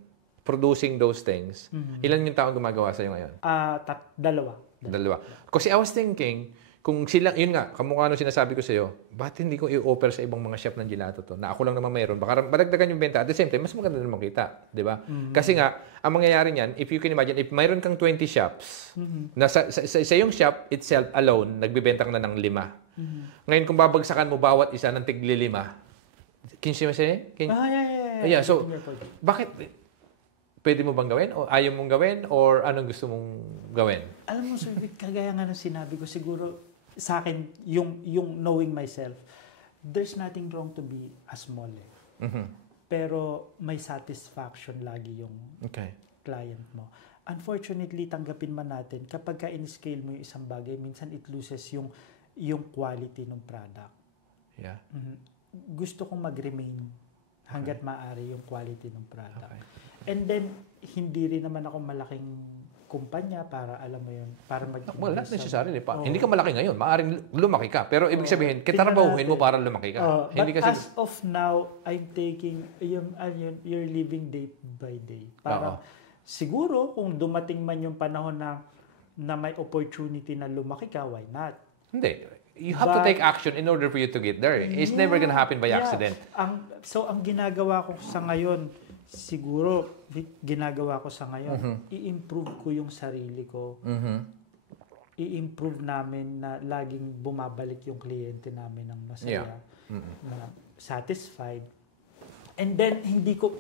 producing those things, ilan yung taong gumagawa sa'yo ngayon? Dalawa. Kasi I was thinking, kung sila, yun nga, kamukha nung sinasabi ko sa'yo, ba't hindi ko i-offer sa ibang mga chef ng gelato to? Na ako lang naman mayroon. Baka madagdagan yung benta. At the same time, mas maganda naman kita. Di ba? Kasi nga, ang mangyayari niyan, if you can imagine, if mayroon kang 20 shops, na sa yung shop itself alone, nagbibenta ka na ng 5. Ngayon, kung babagsakan mo bawat isa ng tigli 5, 15 mas yeah. So, bakit... Pwede mo bang gawin? O ayaw mong gawin? Or anong gusto mong gawin? Alam mo, Sir Vic, kagaya nga ng sinabi ko, siguro sa akin, yung knowing myself, there's nothing wrong to be a small. Pero may satisfaction lagi yung client mo. Unfortunately, tanggapin man natin, kapag ka-in-scale mo yung isang bagay, minsan it loses yung quality ng product. Yeah. Gusto kong mag-remain hanggat maaari yung quality ng product. And then, hindi rin naman ako malaking kumpanya para, alam mo yun, para well, not necessarily. Hindi ka malaki ngayon. Maaaring lumaki ka. Pero ibig sabihin, kitrabahuhin mo para lumaki ka. But as of now, I'm taking, you're living day by day. Para siguro, kung dumating man yung panahon na may opportunity na lumaki ka, why not? Hindi. You have to take action in order for you to get there. It's never gonna happen by accident. So, ang ginagawa ko sa ngayon, siguro, i-improve ko yung sarili ko. I-improve namin na laging bumabalik yung kliyente namin ng masaya, na satisfied. And then, hindi ko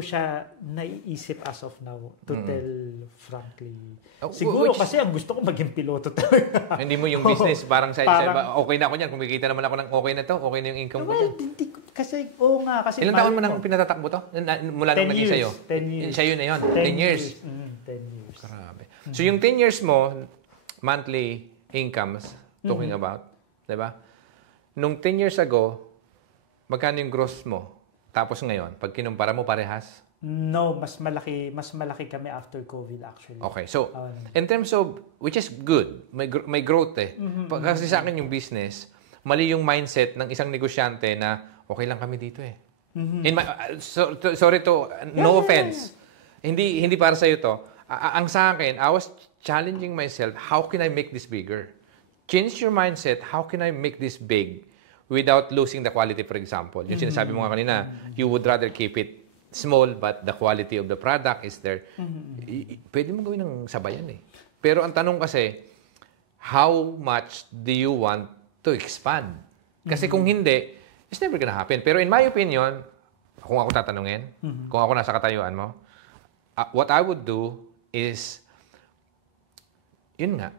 siya naiisip as of now, to tell frankly. Siguro kasi ang gusto ko maging piloto talaga. Hindi mo yung business, parang okay na ako niyan. Kumikita naman ako ng okay na to, okay na yung income ko. Well, kasi ilang taon mo nang pinatatakbo to? Mula nung naging sa'yo? 10 years. Sa'yo na yun? 10 years? 10 years. Grabe. So yung 10 years mo, monthly incomes, talking about, diba? Nung 10 years ago, magkano yung gross mo? Tapos ngayon, pag kinumpara mo parehas? No, mas malaki kami after COVID actually. Okay, so in terms of, which is good, may growth eh. Kasi sa akin yung business, mali yung mindset ng isang negosyante na okay lang kami dito eh. Sorry to, no offense. Hindi para sa iyo to. Ang sa akin, I was challenging myself, how can I make this bigger? Change your mindset, how can I make this big? Without losing the quality, for example. Yung sinasabi mo nga kanina, you would rather keep it small, but the quality of the product is there. Pwede mo gawin ng sabayan eh. Pero ang tanong kasi, how much do you want to expand? Kasi kung hindi, it's never gonna happen. Pero in my opinion, kung ako tatanungin, kung ako nasa katayuan mo, what I would do is, yun nga,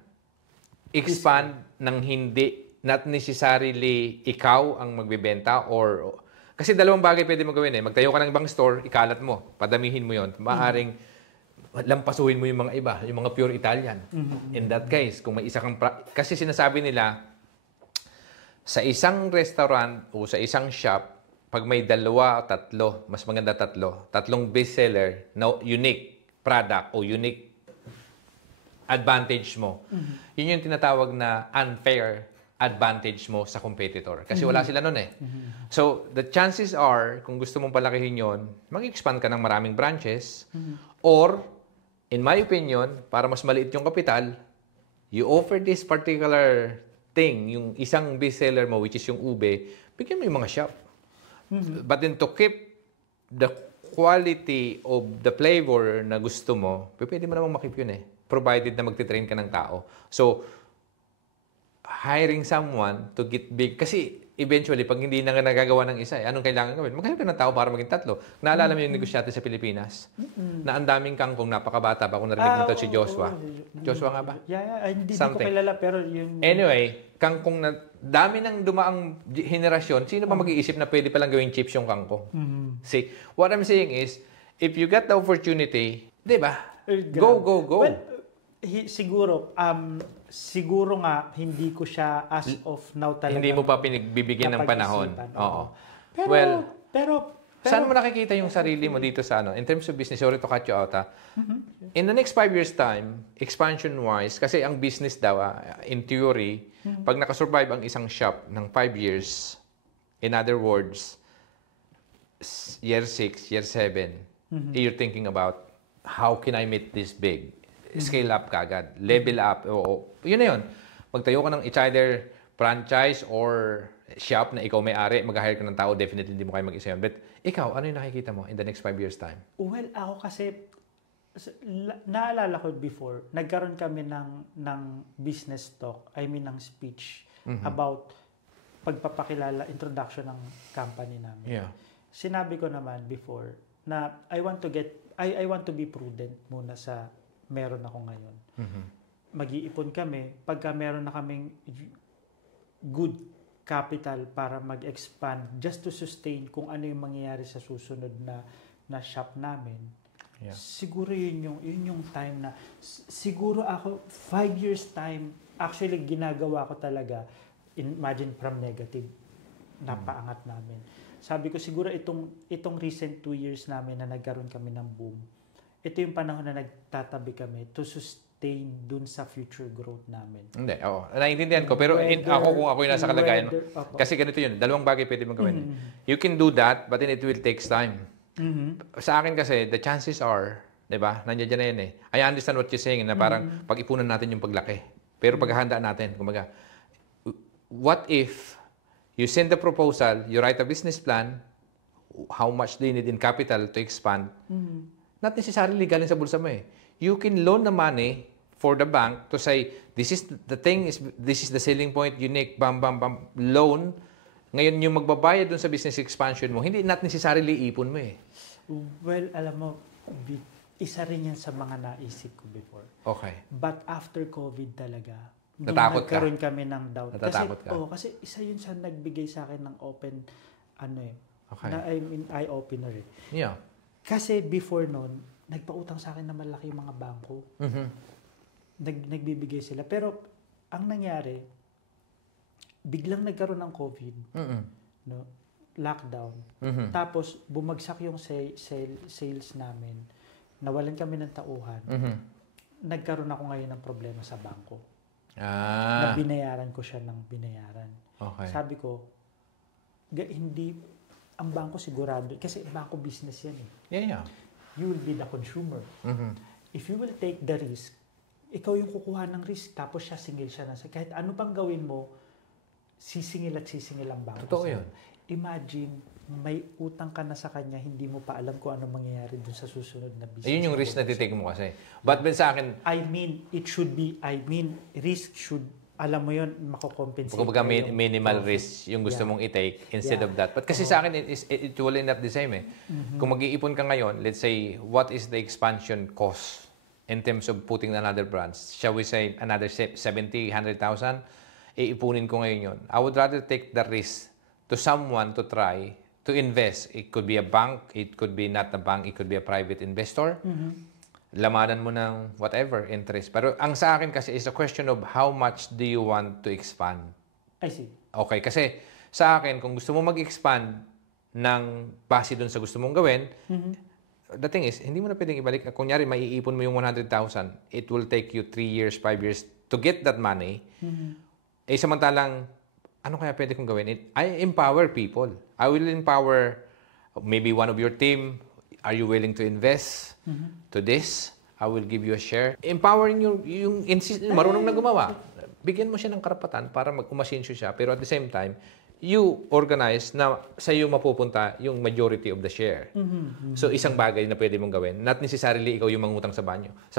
expand ng hindi, not necessarily ikaw ang magbebenta or, kasi dalawang bagay pwede mo gawin eh. Magtayo ka ng ibang store, ikalat mo, padamihin mo yon. Maaring lampasuhin mo yung mga iba, yung mga pure Italian. In that case, kung may isa kang... kasi sinasabi nila, sa isang restaurant o sa isang shop, pag may dalawa o tatlo, mas maganda tatlong bestseller na unique product o unique advantage mo, yun yung tinatawag na unfair advantage mo sa competitor. Kasi wala sila nun eh. So, the chances are, kung gusto mong palakihin yun, mag-expand ka ng maraming branches or, in my opinion, para mas maliit yung kapital, you offer this particular thing, yung isang bestseller mo, which is yung ube, bigyan mo yung mga shop. But then to keep the quality of the flavor na gusto mo, pwede mo namang makip yun eh. Provided na magtitrain ka ng tao. So, hiring someone to get big. Kasi eventually, pag hindi na nagagawa ng isa, anong kailangan gawin? Mag-hire ka ng tao para maging tatlo. Naalala mo yung negosyante sa Pilipinas? Na ang daming kangkong napakabata pa. Kung narinig mo ito si Joshua. Joshua nga ba? Yeah. Hindi ko kilala, pero yun... Anyway, kangkong na... Dami ng dumaang henerasyon. Sino ba mag-iisip na pwede palang gawing chips yung kangkong? See, what I'm saying is, if you get the opportunity, di ba? Go. Well, siguro nga, hindi ko siya as of now talaga. Hindi mo pa pinagbibigyan ng panahon. Oo. Pero, saan mo nakikita yung sarili mo dito sa in terms of business? Sorry to cut you out, In the next 5 years' time, expansion-wise, kasi ang business daw, in theory, pag nakasurvive ang isang shop ng 5 years, in other words, year 6, year 7, you're thinking about, how can I make this big? Scale up kagad. Level up. Yun na yun. Magtayo ka ng it's either franchise or shop na ikaw may-ari, mag-hire ka ng tao, definitely hindi mo kayo mag-isa yun. But ikaw, ano yung nakikita mo in the next 5 years' time? Well, ako kasi, naalala ko before, nagkaroon kami ng business talk, ng speech about pagpapakilala, introduction ng company namin. Yeah. Sinabi ko naman before na I want to be prudent muna sa meron ako ngayon. Mag-iipon kami. Pagka meron na kaming good capital para mag-expand just to sustain kung ano yung mangyayari sa susunod na shop namin. Yeah. Siguro yun yung time na siguro ako 5 years time actually ginagawa ko talaga imagine from negative napaangat namin. Sabi ko siguro itong recent 2 years namin na nagkaroon kami ng boom. Ito yung panahon na nagtatabi kami to sustain dun sa future growth namin. Hindi, oo. Naiintindihan ko. Pero kung ako yung nasa kalagayan, kasi ganito yun, dalawang bagay pwede mong gawin. You can do that, but then it will take time. Sa akin kasi, the chances are, di ba, nandiyan na yan eh. I understand what you're saying, na parang pag-ipunan natin yung paglaki. Pero paghahandaan natin, kumbaga, what if you send the proposal, you write a business plan, how much do you need in capital to expand, not necessarily galing sa bulsa mo eh. You can loan the money for the bank to say, this is the selling point, unique, bam, loan. Ngayon, yung magbabayad dun sa business expansion mo, hindi not necessarily ipon mo eh. Well, alam mo, isa rin yan sa mga naisip ko before. Okay. But after COVID talaga, natakot ka? Nagkaroon kami ng doubt. Natatakot ka? Kasi isa yun sa nagbigay sa akin ng open, okay. eye-opener eh. Yeah. Kasi before noon, nagpautang sa akin na malaki yung mga bangko. Nagbibigay sila. Pero ang nangyari, biglang nagkaroon ng COVID, lockdown. Tapos bumagsak yung sales namin. Nawalan kami ng tauhan. Nagkaroon ako ngayon ng problema sa bangko. Na binayaran ko siya ng binayaran. Okay. Sabi ko, hindi ang bangko sigurado, kasi bangko business yan eh. Yeah. You will be the consumer. If you will take the risk, ikaw yung kukuha ng risk, tapos singil siya na. Kahit ano pang gawin mo, sisingil ang bangko. Totoo yun. Imagine, may utang ka na sa kanya, hindi mo pa alam kung ano mangyayari dun sa susunod na business. Ayun yung risk na titake mo kasi. But sa akin, risk should, alam mo yun, mako-compensate. Kumbaga minimal risk yung gusto mong i-take instead of that. But kasi sa akin, it will end up the same eh. Kung mag-iipon ka ngayon, let's say, what is the expansion cost in terms of putting another branch? Shall we say, another 70, 100,000? Iipunin ko ngayon yun. I would rather take the risk to someone to try to invest. It could be a bank, it could be not a bank, it could be a private investor. Lamanan mo ng whatever interest. Pero ang sa akin kasi is a question of how much do you want to expand. I see. Okay, kasi sa akin, kung gusto mo mag-expand ng base dun sa gusto mong gawin, the thing is, hindi mo na pwedeng ibalik. Kunyari, maiipon mo yung 100,000, it will take you 3 years, 5 years to get that money. Eh, samantalang, ano kaya pwede kong gawin? I empower people. I will empower maybe one of your team. Are you willing to invest to this? I will give you a share. Empowering yung marunong na gumawa. Bigyan mo siya ng karapatan para mag-umasensyo siya. Pero at the same time, you organize na sa iyo mapupunta yung majority of the share. So, isang bagay na pwede mong gawin. Not necessarily ikaw yung mangutang sa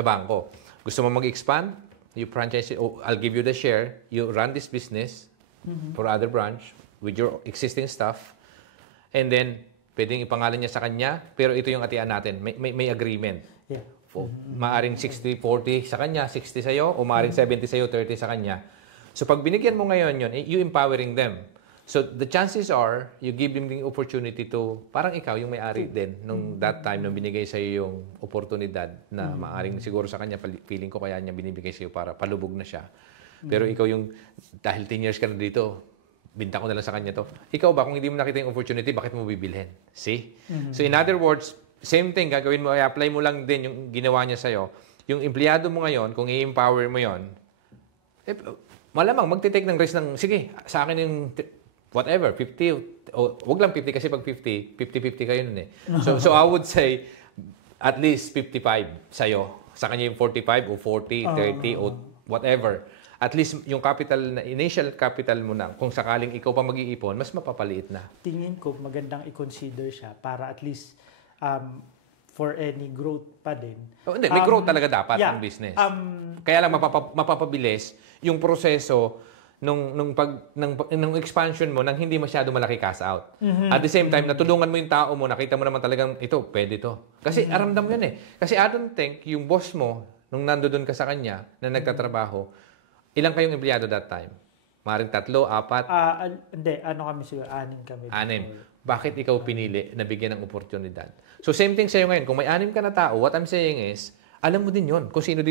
bangko. Gusto mo mag-expand? You franchise it. Oh, I'll give you the share. You run this business for other branch with your existing staff. And then, pwedeng ipangalan niya sa kanya, pero ito yung atian natin. May agreement. Yeah. Maaring 60-40 sa kanya, 60 sa'yo, o maaring 70 sa'yo, 30 sa kanya. So, pag binigyan mo ngayon yun, you empowering them. So, the chances are, you give them the opportunity to, parang ikaw yung may-ari din, nung that time, nung binigay sa'yo yung oportunidad na maaring siguro sa kanya, feeling ko kaya niya binibigay sa'yo para palubog na siya. Pero ikaw yung, dahil 10 years ka na dito, binta ko na lang sa kanya to. Ikaw ba, kung hindi mo nakita yung opportunity, bakit mo bibilhin? See? So in other words, same thing, gagawin mo, i-apply mo lang din yung ginawa niya sa'yo. Yung empleyado mo ngayon, kung i-empower mo yon, malamang magtitake ng risk ng, sige, sa akin yung whatever, 50, o wag lang 50 kasi pag 50, 50-50 kayo nun eh. So I would say, at least 55 sa'yo. Sa kanya yung 45 o 40, 30 o whatever. At least yung capital, initial capital mo na, kung sakaling ikaw pa mag-iipon, mas mapapaliit na. Tingin ko magandang i-consider siya para at least for any growth pa din. Hindi, may growth talaga dapat ng business. Kaya lang mapapabilis yung proseso nung expansion mo nang hindi masyado malaki cash out. At the same time, natulungan mo yung tao mo, nakita mo naman talagang ito, pwede to. Kasi aramdam yun eh. Kasi I don't think yung boss mo, nung nandoon ka sa kanya na nagtatrabaho, ilang kayong empleyado that time? Maring 3, 4? Hindi, kami siguro, 6 kami. 6. Bakit ikaw pinili na bigyan ng oportunidad? So same thing sa'yo ngayon. Kung may 6 ka na tao, what I'm saying is, alam mo din yon kung sino ba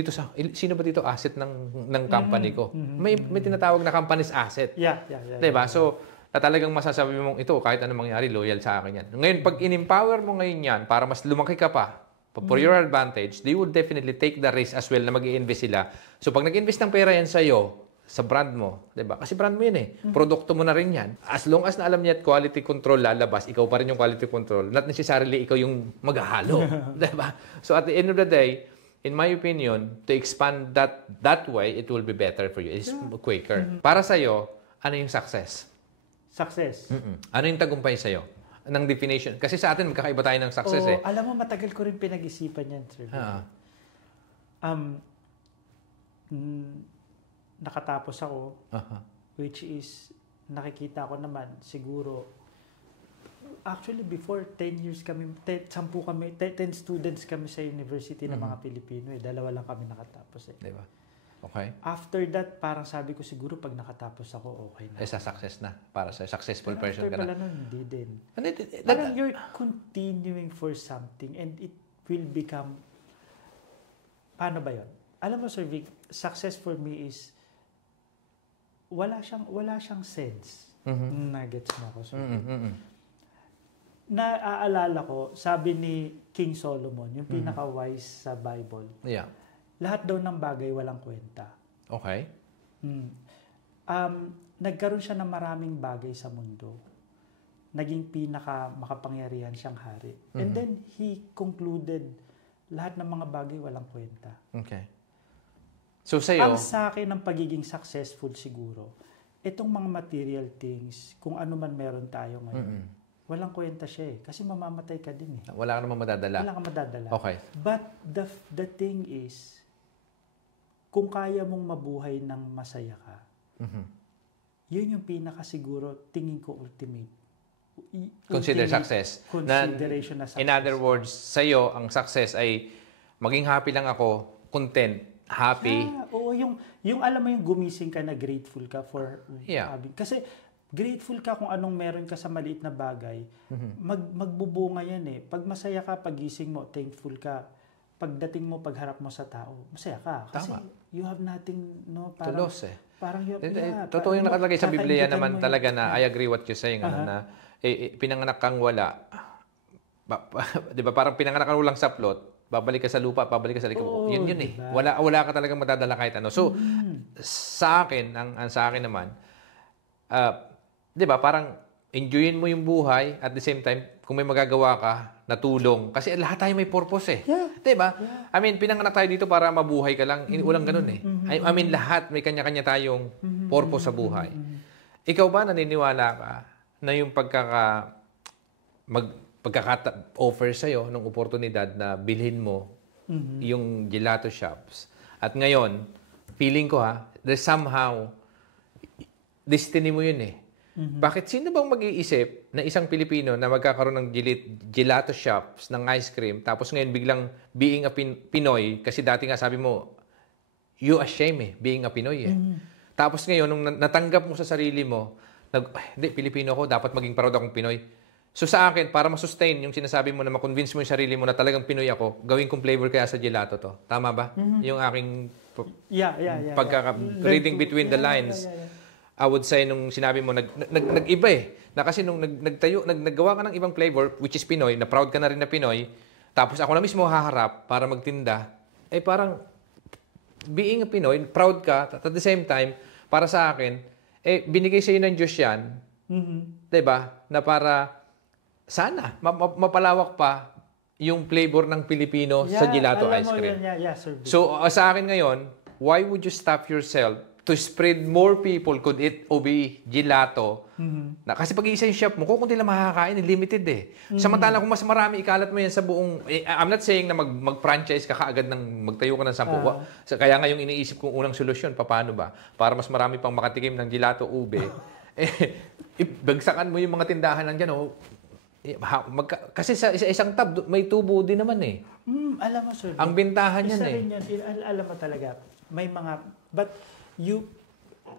dito asset ng company ko. May tinatawag na company's asset. Yeah. Diba? So, talagang masasabi mong ito, kahit anong mangyari, loyal sa akin yan. Ngayon, pag in-empower mo ngayon yan, para mas lumaki ka pa, for your advantage, they would definitely take the risk as well na mag-i-invest sila. So, pag nag-invest ng pera yan sa'yo, sa brand mo, diba? Kasi brand mo yun eh. Produkto mo na rin yan. As long as na alam niya at quality control lalabas, ikaw pa rin yung quality control, not necessarily ikaw yung maghahalo. Diba? So, at the end of the day, in my opinion, to expand that way, it will be better for you. It's quicker. Para sa'yo, ano yung success? Success? Ano yung tagumpay sa'yo? Ng definition. Kasi sa atin, magkakaiba tayo ng success eh. Alam mo, matagal ko rin pinag-isipan yan, sir. Nakatapos ako, which is, nakikita ko naman, siguro, actually, before 10 years kami, 10 students kami sa university ng mga Pilipino eh. 2 lang kami nakatapos eh. Diba? Okay. After that, parang sabi ko siguro pag nakatapos ako, okay na. Sa success na. Para sa successful person ka na. After pala nun, hindi din. Parang you're continuing for something and it will become, paano ba yun? Alam mo, Sir Vic, success for me is, wala siyang sense. Nagets mo ako, Sir Vic. Naaalala ko, sabi ni King Solomon, yung pinaka-wise sa Bible, lahat daw ng bagay walang kwenta. Okay. Nagkaroon siya ng maraming bagay sa mundo. Naging pinaka-makapangyarihan siyang hari. And then, he concluded, lahat ng mga bagay walang kwenta. Okay. So, sa'yo, ang sa akin ng pagiging successful siguro, itong mga material things, kung ano man meron tayo ngayon, walang kwenta siya eh. Kasi mamamatay ka din eh. Wala ka namang madadala. Wala kang madadala. Okay. But the thing is, kung kaya mong mabuhay ng masaya ka, yun yung pinakasiguro, tingin ko ultimate. Consider success. Consideration na success. In other words, sa'yo, ang success ay maging happy lang ako, content, happy. Oo, yung alam mo yung gumising ka na grateful ka for having. Kasi grateful ka kung anong meron ka sa maliit na bagay. Magbubunga yan eh. Pag masaya ka, pagising mo, thankful ka. Pagdating mo, pagharap mo sa tao, masaya ka. Kasi you have nothing, no? Parang, to lose eh. Parang totoo yung nakalagay sa Biblia naman talaga na I agree what you're saying. Na pinanganak kang wala. Di ba? Parang pinanganak kang walang saplot. Babalik ka sa lupa, babalik ka sa likod. Yun eh. Diba? Wala ka talagang madadala kahit ano. So, sa akin, ang sa akin naman, di ba, parang enjoyin mo yung buhay at the same time, kung may magagawa ka, natulong. Kasi lahat tayo may purpose eh. Yeah. Di ba? Yeah. I mean, pinanganak tayo dito para mabuhay ka lang. Walang ganun eh. I mean, lahat may kanya-kanya tayong purpose sa buhay. Ikaw ba naniniwala ka na yung pagkaka-offer sa'yo ng oportunidad na bilhin mo yung gelato shops. At ngayon, feeling ko there's somehow, destiny mo yun eh. Bakit sino bang mag-iisip na isang Pilipino na magkakaroon ng gelato shops ng ice cream, tapos ngayon biglang being a Pinoy, kasi dati nga sabi mo, you ashamed being a Pinoy eh. Tapos ngayon, nung natanggap mo sa sarili mo, hindi, Pilipino ako, dapat maging proud akong Pinoy. So sa akin, para ma-sustain yung sinasabi mo na ma-convince mo yung sarili mo na talagang Pinoy ako, gawin kong flavor kaya sa gelato to. Tama ba? Yung aking reading between the lines. I would say nung sinabi mo, nag-iba eh. Na kasi nung naggawa ka ng ibang flavor, which is Pinoy, na proud ka na rin na Pinoy, tapos ako na mismo haharap para magtinda, eh parang being a Pinoy, proud ka, at the same time, para sa akin, eh binigay sa iyo ng Diyos yan, diba? Na para sana mapalawak pa yung flavor ng Pilipino sa gelato ice cream. So sa akin ngayon, why would you stop yourself to spread more people could eat OB gelato? Kasi pag iisa yung shop mo, kukunti lang makakain, limited eh. Samantalang kung mas marami, ikalat mo yan sa buong... I'm not saying na mag-franchise ka kaagad ng magtayo ka ng 10. Kaya nga yung iniisip kong unang solusyon, paano ba? Para mas marami pang makatikim ng gelato ube, bagsakan mo yung mga tindahan lang dyan, kasi sa isang tab, may tubo din naman eh. Alam mo, sir. Ang bintahan yan eh. Alam mo talaga, may mga... But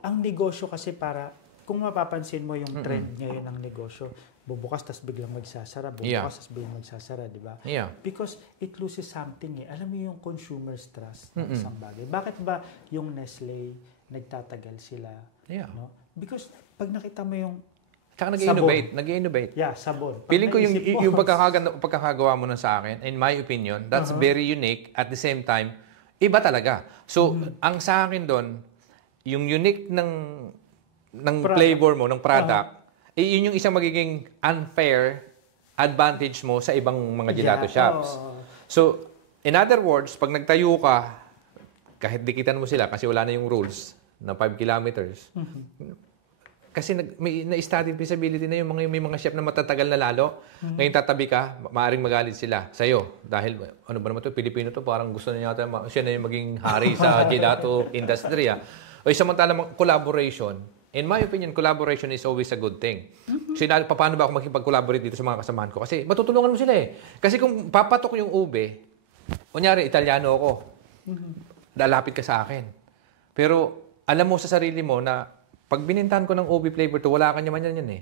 ang negosyo kasi para, kung mapapansin mo yung trend ngayon ng negosyo, bubukas tas biglang magsasara, tas biglang magsasara, di ba? Yeah. Because it loses something eh. Alam mo yung consumer's trust ng isang bagay. Bakit ba yung Nestle, nagtatagal sila? Yeah. No? Because pag nakita mo yung tsaka nag-innovate. Yeah, sabon. Feeling ko yung pagkakagawa mo na sa akin, in my opinion, that's very unique. At the same time, iba talaga. So, ang sa akin doon, yung unique ng flavor mo, ng product, yun yung isang magiging unfair advantage mo sa ibang mga gelato shops. So, in other words, pag nagtayo ka, kahit dikitan mo sila kasi wala na yung rules na 5 kilometers, kasi may na-study feasibility na yung may mga chef na matatagal na lalo. Ngayon tatabi ka, maaaring magalit sila sa'yo. Dahil, ano ba naman ito, Pilipino to, parang gusto na yata, siya na yung maging hari sa gelato industry. O samantalang collaboration, in my opinion, collaboration is always a good thing. So, paano ba ako makipag-collaborate dito sa mga kasamahan ko? Kasi matutulungan mo sila eh. Kasi kung papatok yung ube, kunyari, Italiano ako, lalapit ka sa akin. Pero, alam mo sa sarili mo na pag binintahan ko ng OB flavor to, wala ka naman yan eh.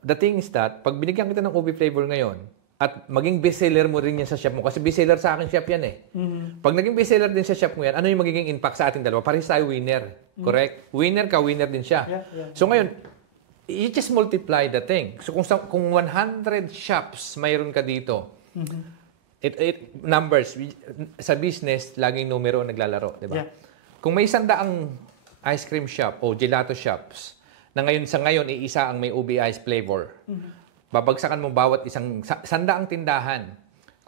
The thing is that, pag binigyan kita ng OB flavor ngayon, at maging bestseller mo rin yan sa shop mo, kasi bestseller sa akin shop yan eh. Pag naging bestseller din sa shop mo yan, ano yung magiging impact sa ating dalawa? Parehas tayo winner. Correct? Winner ka, winner din siya. So ngayon, you just multiply the thing. So kung 100 shops mayroon ka dito, numbers, sa business, laging numero naglalaro. Diba? Kung may 100 ice cream shop o gelato shops na sa ngayon iisa ang may UB ice flavor. Babagsakan mo bawat isang 100 tindahan.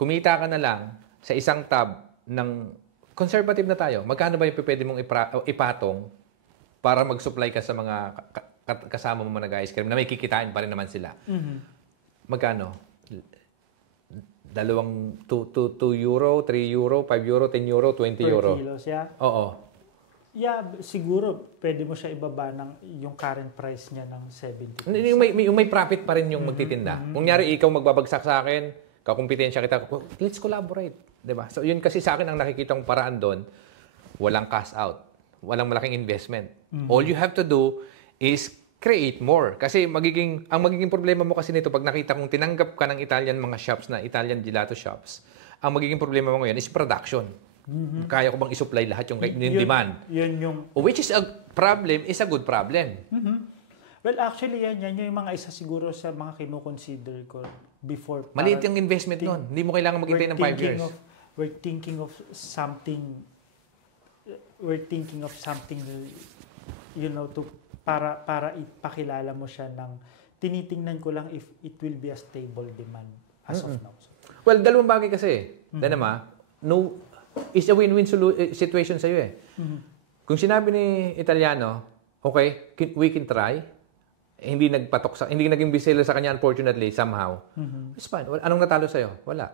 Kumita ka na lang sa isang tab ng conservative na tayo. Magkano ba yung pwede mong ipatong para mag-supply ka sa mga kasama mo nag-ice cream na may kikitain pa rin naman sila? magkano? 2 euro, 3 euro, 5 euro, 10 euro, 20 euro. Per kilos, yeah? Oo. Yeah, siguro pwede mo siya ibaba ng yung current price niya ng 70 pesos. Yung may profit pa rin yung magtitinda. Kung nyari, ikaw magbabagsak sa akin, kakumpetensya kita, let's collaborate. Diba? So, yun kasi sa akin ang nakikita kong paraan doon, walang cash out. Walang malaking investment. All you have to do is create more. Kasi ang magiging problema mo kasi nito, pag nakita kong tinanggap ka ng Italian mga shops na Italian gelato shops, ang magiging problema mo ngayon is production. Kaya ko bang i-supply lahat yung demand? Yun yung... Which is a problem, is a good problem. Well, actually, yan yung mga isa siguro sa mga kino-consider ko before. Maliit yung investment nun. Hindi mo kailangan maghintay ng 5 years. We're thinking of something, you know, para ipakilala mo siya ng tinitingnan ko lang if it will be a stable demand as of now. Well, dalawang bagay kasi. It's a win-win situation sa'yo eh. Kung sinabi ni Italiano, okay, we can try, hindi naging bestseller sa kanya unfortunately somehow. It's fine. Anong natalo sa'yo? Wala.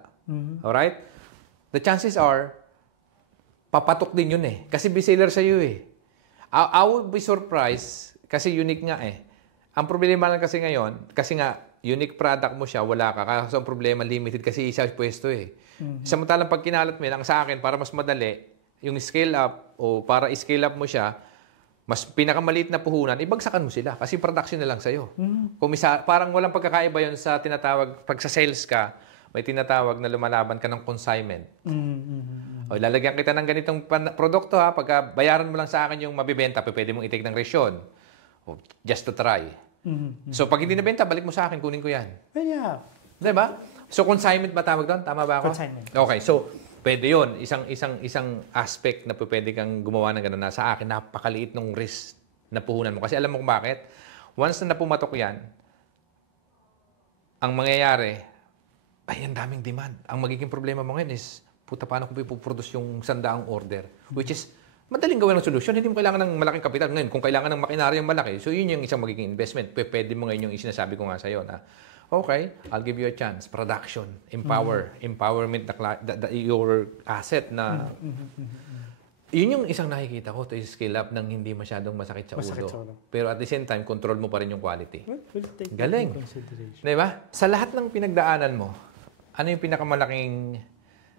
Alright? The chances are, papatok din yun eh. Kasi bestseller sa'yo eh. I would be surprised kasi unique nga eh. Ang problema lang kasi ngayon, kasi nga unique product mo siya, wala ka. Kasi ang problema limited kasi isa pwesto eh. Samantalang pag kinalat mo lang sa akin para mas madali, yung scale up o para i-scale up mo siya, mas pinakamaliit na puhunan, ibagsakan mo sila kasi production na lang sa'yo. Parang walang pagkakaiba yun sa tinatawag, pag sa sales ka, may tinatawag na lumalaban ka ng consignment. O, lalagyan kita ng ganitong produkto ha, pagka bayaran mo lang sa akin yung mabibenta, pwede mong i-take ng resyon. O, just to try. So, pag hindi nabenta, balik mo sa akin, kunin ko yan. Yeah. Diba? So, consignment ba tawag doon? Tama ba ako? Consignment. Okay, so, pwede yun. Isang aspect na pwede kang gumawa ng gano'n na sa akin, napakaliit ng risk na puhunan mo. Kasi alam mo kung bakit? Once na napumatok yan, ang mangyayari, ay, ang daming demand. Ang magiging problema mo ngayon is, puta, paano kung ipuproduce yung 100 order? Which is, madaling gawin ng solusyon. Hindi mo kailangan ng malaking kapital. Ngayon, kung kailangan ng makinaryang malaki, so yun yung isang magiging investment. Pwede mo ngayon yung isinasabi ko nga sa'yo na, okay, I'll give you a chance. Production, empowerment, your asset na... Yun yung isang nakikita ko to scale up ng hindi masyadong masakit sa ulo. Pero at the same time, control mo pa rin yung quality. Galing. Diba? Sa lahat ng pinagdaanan mo, ano yung pinakamalaking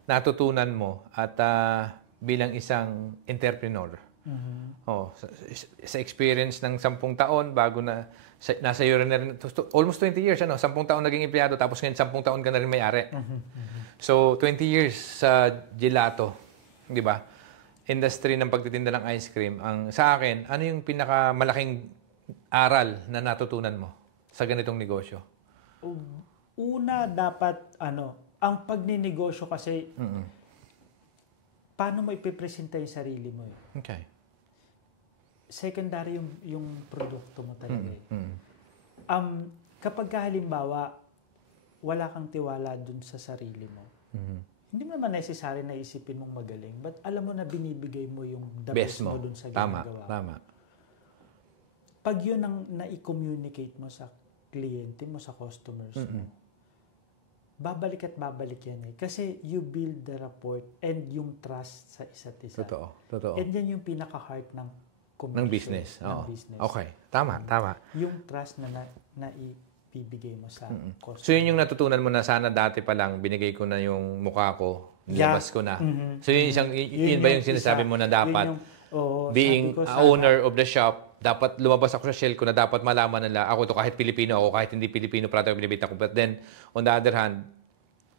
natutunan mo at bilang isang entrepreneur? Sa experience ng 10 taon bago na nasa iyo rin almost 20 years, 10 taon naging empleyado tapos ngayon 10 taon ka na rin may-ari. So 20 years sa gelato, di ba? Industry ng pagtitinda ng ice cream. Sa akin, ano yung pinakamalaking aral na natutunan mo sa ganitong negosyo? Una, dapat, ang pagninegosyo kasi, paano mo ipipresenta yung sarili mo eh. Okay. Secondary yung produkto mo talaga eh. Kapag halimbawa, wala kang tiwala dun sa sarili mo, hindi mo naman necessary na isipin mong magaling, but alam mo na binibigay mo yung the best mo dun sa ginagawa. Tama. Pag yun ang na-i-communicate mo sa kliyente mo, sa customers mo, babalik at babalik yan eh. Kasi you build the rapport and yung trust sa isa't isa. Totoo. And yan yung pinaka-heart ng business. Ng business. Okay. Tama. Yung trust na ibibigay mo sa customer. So yun yung natutunan mo na sana dati pa lang binigay ko na yung mukha ko, nilabas ko na. So yun ba yung sinasabi mo na dapat being owner of the shop, dapat lumabas ako sa shell ko na dapat malaman nila ako to kahit Pilipino ako, kahit hindi Pilipino product binibenta ko. But then on the other hand,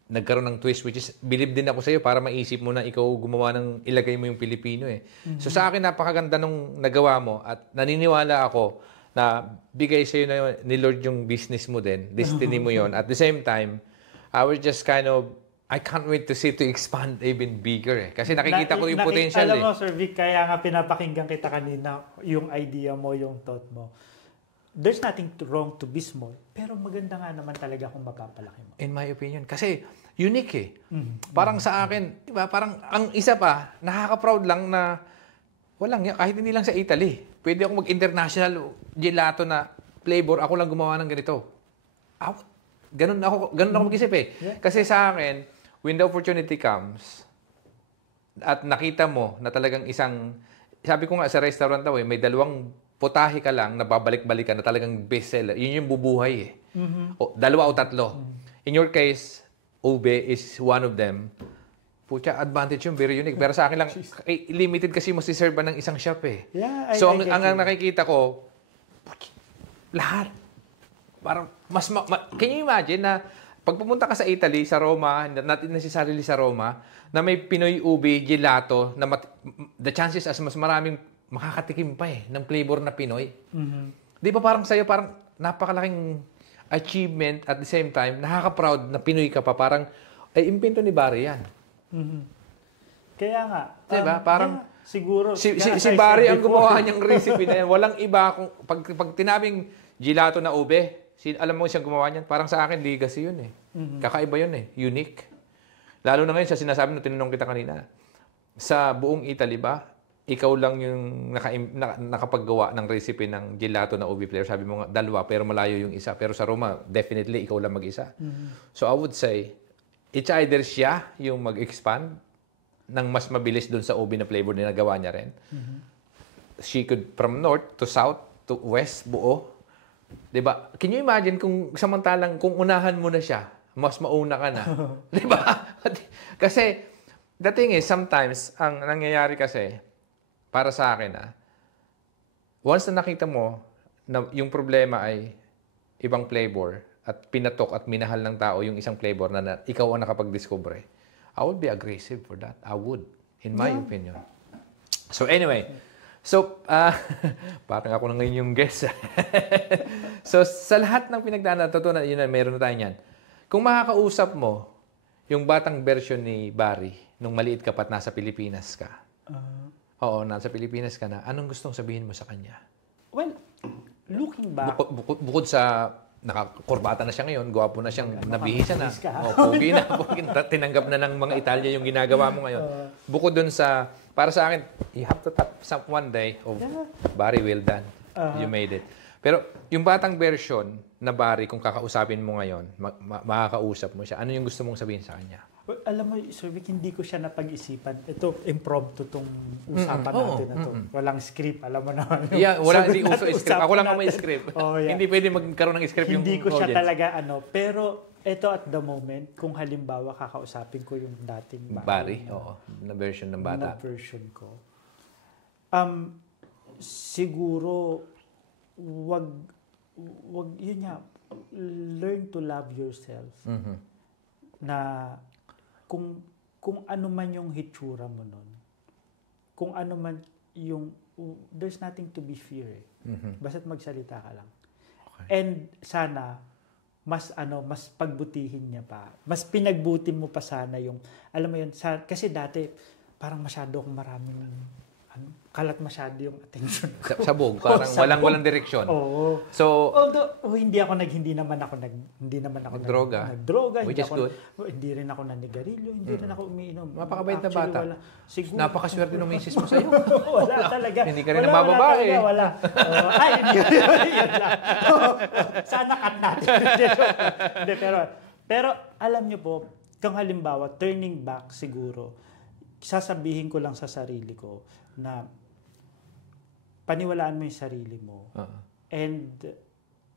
nagkaroon ng twist which is believe din ako sa iyo para maisip mo na ikaw gumawa ng ilagay mo yung Pilipino eh. So sa akin napakaganda nung nagawa mo at naniniwala ako na bigay sa'yo na ni Lord yung business mo din, destiny mo yon. At the same time, I was just I can't wait to see to expand even bigger eh. Kasi nakikita ko yung potential Alam mo, Sir Vic, kaya nga pinapakinggan kita kanina yung idea mo, yung thought mo. There's nothing wrong to be small, pero maganda nga naman talaga kung mapapalaki mo. In my opinion. Kasi unique eh. Parang sa akin, di ba? Parang ang isa pa, nakaka-proud lang na kahit hindi lang sa Italy. Pwede ako mag-international gelato na flavor. Ako lang gumawa ng ganito. ganun ako mag-isip eh. Yeah. Kasi sa akin, when the opportunity comes, at nakita mo na talagang sabi ko nga sa restaurant daw may dalawang putahe ka lang na babalik-balikan na talagang bestseller. Yun yung bubuhay eh. O, dalawa o tatlo. In your case, ube is one of them. Pucha, advantage yung very unique. Pero sa akin lang, limited kasi mo si-serve ng isang shop eh. Yeah, so, ang nakikita ko, lahat. Parang, can you imagine na pag pumunta ka sa Italy, sa Roma, not necessarily sa Roma, na may Pinoy ube, gelato, na the chances as mas maraming makakatikim pa eh, ng flavor na Pinoy. Di ba parang sa'yo, parang napakalaking achievement at the same time, nakaka-proud na Pinoy ka pa. Parang, ay, impento ni Barry yan. Kaya nga. Diba? Parang, siguro. Si Barry ang gumawa niyang recipe na yan. Walang iba. Pag tinabing gelato na ube, alam mo siyang gumawa niyan? Parang sa akin, legacy yun eh. Kakaiba yun eh. Unique. Lalo na ngayon sa sinasabi na tinanong kita kanina. Sa buong Italy ba, ikaw lang yung nakapaggawa ng recipe ng gelato na ube flavor. Sabi mo nga, dalawa, pero malayo yung isa. Pero sa Roma, definitely, ikaw lang mag-isa. So I would say, it's either siya yung mag-expand ng mas mabilis dun sa ube na flavor na nagawa niya rin. She could, from north to south to west, buo. Diba? Can you imagine kung samantalang, kung unahan mo na siya, mas mauna ka na. Diba? Kasi, the thing is, sometimes, ang nangyayari kasi, para sa akin, once na nakita mo na yung problema ay ibang flavor at pinatok at minahal ng tao yung isang flavor na ikaw ang nakapag-discover, I would be aggressive for that. I would, in my opinion. So anyway, parang ako na ngayon yung guest. So sa lahat ng pinagdaanan, totoo na, yun na, meron na tayo niyan. Kung makakausap mo yung batang version ni Barry nung maliit ka pa at nasa Pilipinas ka, oo, nasa Pilipinas ka na, anong gustong sabihin mo sa kanya? Well, looking back... Bukod sa nakakurbata na siya ngayon, gwapo na siyang nabihisa na. Pogi na. Tinanggap na ng mga Italya yung ginagawa mo ngayon. Bukod dun sa, para sa akin, you have to tap one day of Barry, well done. You made it. Pero yung batang version na Barry, kung kakausapin mo ngayon, makakausap mo siya, ano yung gusto mong sabihin sa kanya? Well, alam mo, Sir Vic, hindi ko siya napag-isipan. Ito, impromptu tong usapan natin na to. Walang script, alam mo naman. Yeah, hindi uso script. Ako lang ang may script. Hindi pwede magkaroon ng script yung audience. Hindi ko siya audience. talaga pero ito at the moment, kung halimbawa kakausapin ko yung dating Barry, na version ng bata. Na version ko. Siguro, wag yun nga, learn to love yourself. Na kung ano man yung hitsura mo nun, kung ano man yung, there's nothing to be fear eh. Basta't magsalita ka lang. Okay. And sana, mas pagbutihin niya pa. Mas pinagbuti mo pa sana yung, alam mo yun, kasi dati, parang masyado akong maraming, kalat masyado yung attention ko. Sabog, parang walang direksyon. Oo. So, although hindi naman ako nagdroga. Which is good. Hindi rin ako nanigarilyo, hindi rin ako umiinom. Napakabait na bata. Siguro, napakaswerte ng misis mo sa'yo. Wala talaga. Hindi ka rin nabababae. Wala. Ay, yun lang. Sana cut natin. Pero alam niyo po, kung halimbawa, turning back siguro, sasabihin ko lang sa sarili ko na paniwalaan mo yung sarili mo. And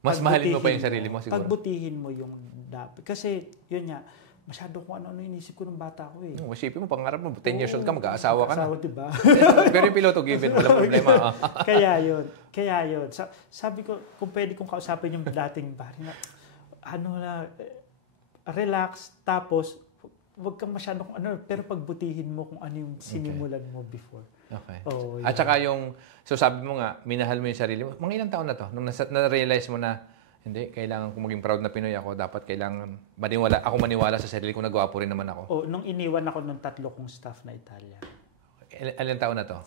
mas mahalin mo pa yung sarili mo siguro. Pagbutihin mo yung dapat. Kasi yun nga, masyado kung ano inisip ko ng bata ko eh. Isipin mo, pangarap mo, 10 years old ka, mag-aasawa ka na. Diba? Pero yung piloto given, walang problema. Kaya yun. Sabi ko, kung pwede kong kausapin yung dating Barry na, relax, tapos, wag kang masyadong pero pagbutihin mo kung ano yung sinimulan mo before. Okay. At saka so sabi mo nga, minahal mo yung sarili mo. Mga ilang taon na to? Nung na-realize mo na, hindi, kailangan kong maging proud na Pinoy ako, dapat kailangan maniwala sa sarili ko na gwapo rin naman ako. Nung iniwan ako ng 3 kong staff na Italian. Ilang taon na to?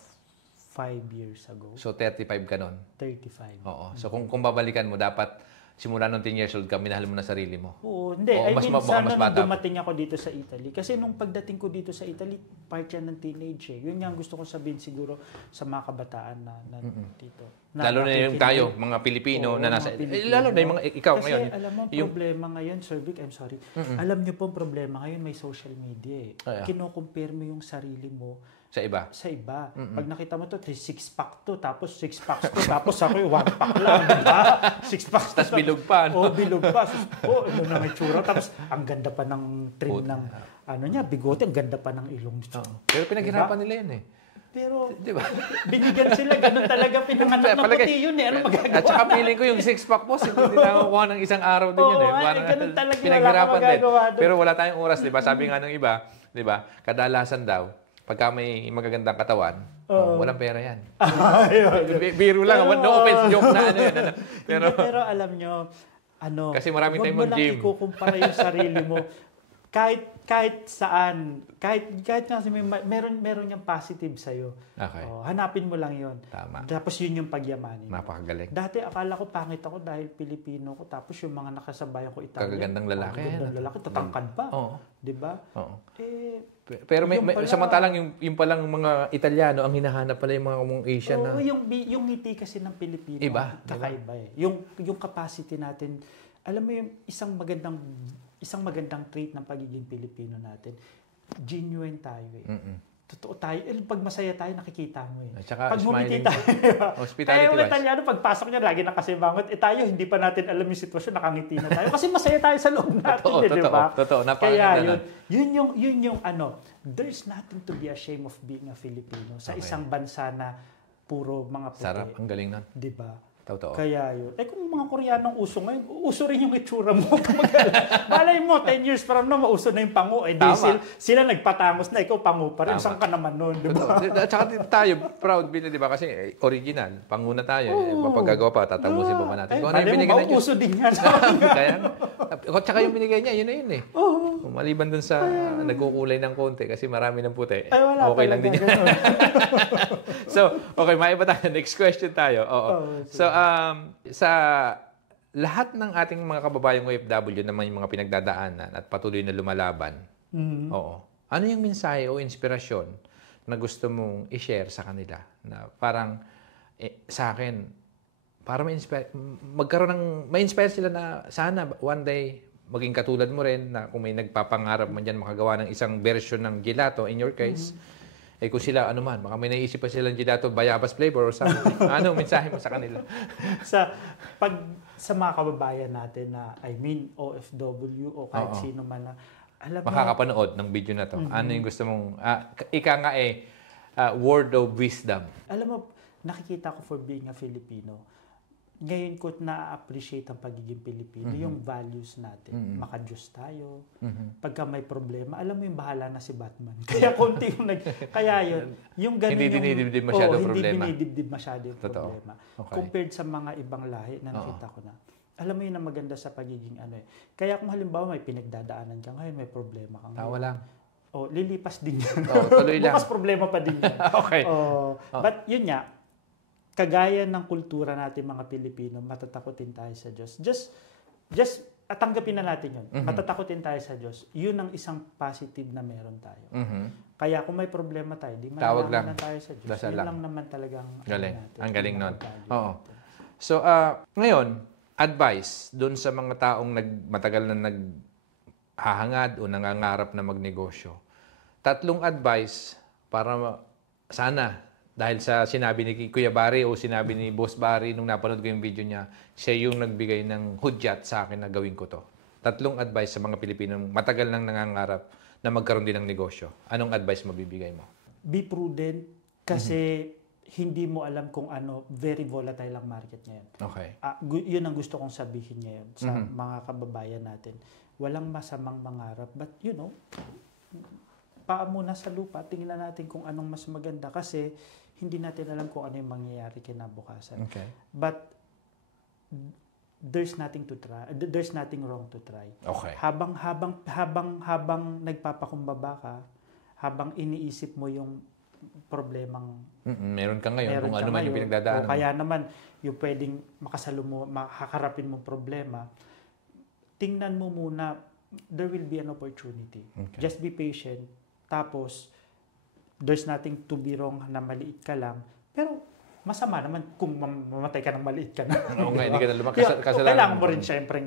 5 years ago. So 35 ka nun? 35. Oo. So kung babalikan mo, dapat simula nung 10 years old ka, minahal mo na sarili mo. Oo, hindi. Sana nung dumating ako dito sa Italy. Kasi nung pagdating ko dito sa Italy, part yan ng teenage eh. Yun nga ang gusto ko sabihin siguro sa mga kabataan na dito. Lalo na yung tayo, mga Pilipino na nasa... lalo na yung mga ikaw kasi, ngayon. Kasi alam mo, problema ngayon, Sir Vic, I'm sorry. Alam niyo po, problema ngayon, may social media eh. Kino-compare mo yung sarili mo sa iba. Pag nakita mo to, 6-pack to, tapos 6 packs to, tapos ako yung 1 pack lang, di ba? 6 packs to. Tapos bilog pa. No? Bilog pa. Ano na may tsura. Tapos ang ganda pa ng trim ng, bigote, ang ganda pa ng ilong nito. Pero pinaghirapan nila yun eh. Pero, di ba? Binigyan sila, ganun talaga pinanganak ng puti yun eh. Ano magagawa? At saka feeling ko yung 6-pack po, hindi nakakuha ng isang araw din yun eh. Ganun talaga, pinaghirapan din. Pero wala tayong oras, di ba? Sabi nga ng iba, di ba? Kadalasan daw, pagka may magagandang katawan, walang pera yan. Biro lang, no offense, joke na ano yan. Pero alam nyo, kasi maraming time on gym. Huwag mo lang ikukumpara yung sarili mo. Kahit saan, kahit kasi meron yung positive sa'yo. Okay. Hanapin mo lang yon. Tama. Tapos yun yung pagyamanin. Napakagaling. Dati akala ko pangit ako dahil Pilipino ko. Tapos yung mga nakasabayan ko Italian. Kagagandang lalaki. Kagagandang lalaki. Tatangkad pa. Diba? Pero samantalang yung palang mga Italiano, ang hinahanap pala yung mga Asian na... Yung ngiti kasi ng Pilipino. Iba. Kakaiba eh. Yung capacity natin, alam mo yung isang magandang trait ng pagiging Pilipino natin, genuine tayo eh. Totoo tayo. Pag masaya tayo, nakikita mo eh. At saka pag ngumiti tayo, kaya yung Italiano, pagpasok niya, lagi nakasibangot. Tayo, hindi pa natin alam yung sitwasyon, nakangiti na tayo. Kasi masaya tayo sa loob natin, di ba? Totoo. Kaya yun yung there's nothing to be ashamed of being a Filipino sa isang bansa na puro mga puti. Sarap, ang galing nun. Di ba? Totoo. Kaya yun. Kung mga Koreanong uso ngayon, uso rin yung itsura mo. Malay mo, 10 years from now, mauso na yung pango. Sila nagpatangos na, ikaw pango pa rin. Saan ka naman nun, di ba? At saka tayo, proud din, di ba? Kasi original, pango na tayo. Mapagagawa pa, tatamusin pa natin. Malay mo, mauuso din yan. Kaya, at saka yung binigay niya, yun na yun eh. Maliban dun sa nagkukulay ng konti kasi marami ng puti. Okay lang din yan. So, okay, maiba tayo. Next question tayo. So, sa lahat ng ating mga kababayang OFW na may mga pinagdadaanan at patuloy na lumalaban, ano yung mensahe o inspirasyon na gusto mong i-share sa kanila? Na parang, sa akin, para ma-inspire sila na sana one day maging katulad mo rin na kung may nagpapangarap man dyan makagawa ng isang version ng gelato, in your case, kung sila, baka may naisip pa silang gelato, bayabas flavor or something. Anong mensahe mo sa kanila? Sa mga kababayan natin na, OFW o kahit sino man na, alam mo, makakapanood ng video na to. Ano yung gusto mong, word of wisdom? Alam mo, nakikita ko for being a Filipino, ngayon ko na-appreciate ang pagiging Pilipino, yung values natin. Maka-Diyos tayo. Pagka may problema, alam mo yung bahala na si Batman. Kaya konti yung kaya yun, yung ganun hindi dinidibdib masyado yung problema. Hindi dinidibdib masyado yung problema. Okay. Compared sa mga ibang lahi na nakita ko na. Alam mo yun ang maganda sa pagiging Kaya kung halimbawa may pinagdadaanan ka ngayon, may problema kang tawa lang. Lilipas din yan. Tuloy lang. Bukas problema pa din yan. Okay. But yun nga, kagaya ng kultura natin mga Pilipino, matatakotin tayo sa Diyos. Just tanggapin na natin yun. Matatakotin tayo sa Diyos. Yun ang isang positive na meron tayo. Kaya kung may problema tayo, di malalaman na tayo sa Diyos. Yun lang naman talagang galing. Ang galing nun. So, ngayon, advice doon sa mga taong matagal na naghahangad o nangangarap na magnegosyo. 3 advice para sana dahil sa sinabi ni Kuya Barry o sinabi ni Boss Barry nung napanood ko yung video niya, siya yung nagbigay ng hudyat sa akin na gawin ko to. 3 advice sa mga Pilipinong matagal nang nangangarap na magkaroon din ng negosyo. Anong advice mabibigay mo? Be prudent kasi hindi mo alam kung very volatile ang market ngayon. Okay. Yun ang gusto kong sabihin ngayon sa mga kababayan natin. Walang masamang mangarap, but paa muna sa lupa, tingnan natin kung anong mas maganda kasi hindi natin alam kung ano yung mangyayari kinabukasan. Okay. But there's nothing to try. There's nothing wrong to try. Okay. Habang nagpapakumbaba ka, habang iniisip mo yung problemang meron ka ngayon kung ano man yung pinagdadaanan. Kaya naman yung pwedeng makaharapin mong problema, tingnan mo muna, there will be an opportunity. Okay. Just be patient. Tapos, there's nothing to be wrong na maliit ka lang. Pero, masama naman kung mamatay ka ng maliit ka na. Oo nga, hindi ka na lumaki. Kailangan mo rin syempre,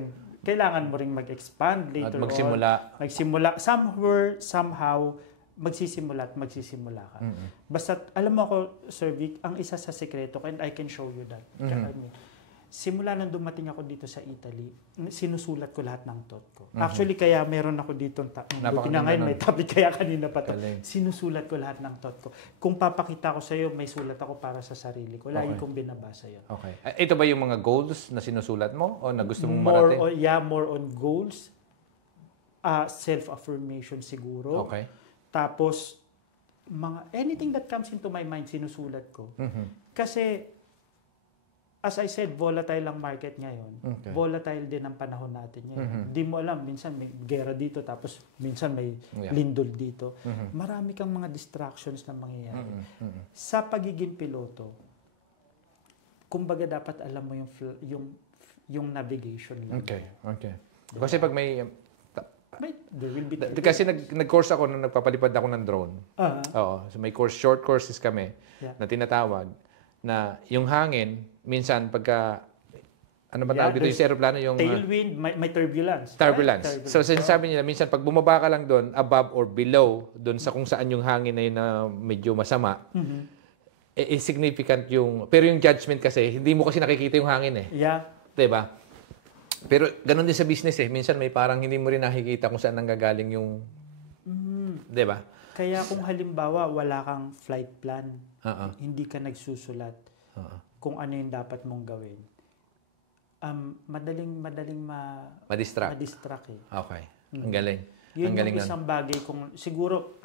kailangan mo rin mag-expand later at magsimula. Somehow, magsisimula ka. Basta, alam mo ako, Sir Vic, ang isa sa sekreto, and I can show you that. Simula nang dumating ako dito sa Italy, sinusulat ko lahat ng thought ko. Actually, kaya meron ako dito, buti na ngayon, may topic kaya kanina pa to. Sinusulat ko lahat ng thought ko. Kung papakita ko sa iyo, may sulat ako para sa sarili ko. Lagi kong binabasa yun. Okay. Ito ba yung mga goals na sinusulat mo o na gusto mong marating? More on goals. Self-affirmation siguro. Okay. Tapos, anything that comes into my mind, sinusulat ko. Kasi, as I said, volatile ang market ngayon. Okay. Volatile din ang panahon natin ngayon. Di mo alam, minsan may gera dito, tapos minsan may lindol dito. Marami kang mga distractions na mangyayari. Sa pagiging piloto, kumbaga dapat alam mo yung navigation lang. Okay. Kasi pag there will be kasi nag-course ako nung nagpapalipad ako ng drone. Oo. So may short courses kami na tinatawag na yung hangin, minsan pagka, ano ba tawag dito yung aeroplano? Yung tailwind, may turbulence. Turbulence. So sinasabi nila, minsan pag bumaba ka lang doon, above or below, doon sa kung saan yung hangin na yun na medyo masama, significant yung, pero yung judgment kasi, hindi mo kasi nakikita yung hangin eh. Yeah. Diba? Pero ganun din sa business eh. Minsan may parang hindi mo rin nakikita kung saan nanggagaling yung, diba? Kaya kung halimbawa wala kang flight plan, hindi ka nagsusulat kung ano yung dapat mong gawin, madaling ma-distract eh. Okay. Ang galing. Yun yung isang bagay kung siguro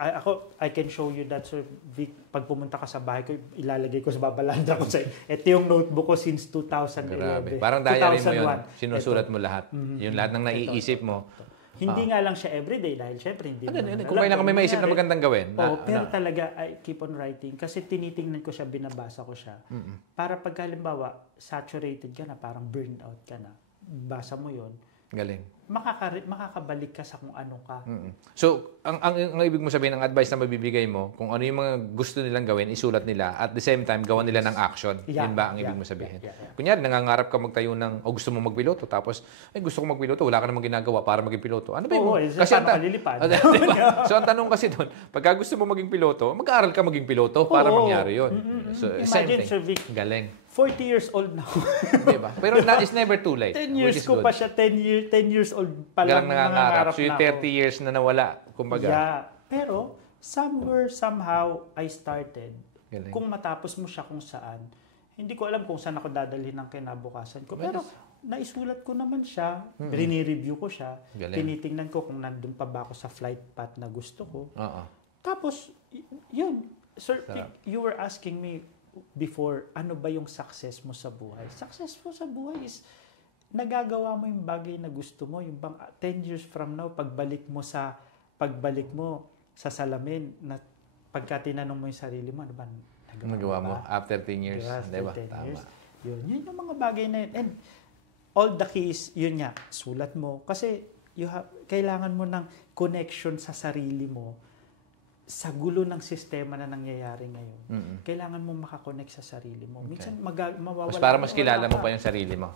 I can show you that, Sir Vic. Pag pumunta ka sa bahay ko, ilalagay ko sa babalanda ko sa ito yung notebook ko since 2011. Grabe. Parang diary mo yun. Sinusulat mo lahat. Yung lahat ng naiisip mo. Hindi nga lang siya everyday dahil syempre hindi mo. Kung kailangan may maisip na magandang gawin. Pero talaga I keep on writing kasi tinitingnan ko siya, binabasa ko siya. Para pag halimbawa saturated ka na, parang burnout ka na, basa mo yon. Galing. Makakabalik ka sa kung ano ka. So, ang ibig mo sabihin, ang advice na mabibigay mo, kung ano yung mga gusto nilang gawin, isulat nila. At the same time, gawan nila ng action. Yun ba ang ibig mo sabihin? Kunyari, nangangarap ka magtayo ng, o gusto mo magpiloto, tapos, gusto ko magpiloto, wala ka namang ginagawa para maging piloto. Ano ba yun? Kasi kalilipad. Diba? So, ang tanong kasi doon, pagka gusto mo maging piloto, mag-aaral ka maging piloto para mangyari yun. So, imagine, same thing. Galing. 40 years old now. Diba? Pero it's never too late. 10 years ko pa siya, 10 years old pa lang nangangarap so, yung 30 years na nawala, kumbaga. Yeah. Pero, somehow, I started. Galing. Kung matapos mo siya kung saan, hindi ko alam kung saan ako dadalhin ng kinabukasan ko. Pero, naisulat ko naman siya, rini-review ko siya, tinitingnan ko kung nandun pa ba ako sa flight path na gusto ko. Tapos, yun. Sir, you were asking me before, ano ba yung success mo sa buhay? Success mo sa buhay is nagagawa mo yung bagay na gusto mo, yung bang 10 years from now, pagbalik mo sa salamin, na pagka tinanong mo yung sarili mo, ano ba nagawa mo after 10 years? Diba? Tama. Yun yung mga bagay na yun. And all the keys, yun nga, sulat mo. Kasi kailangan mo ng connection sa sarili mo sa gulo ng sistema na nangyayari ngayon. Kailangan mo makakonect sa sarili mo. Minsan mawawala. Para mas kilala mo pa yung sarili mo.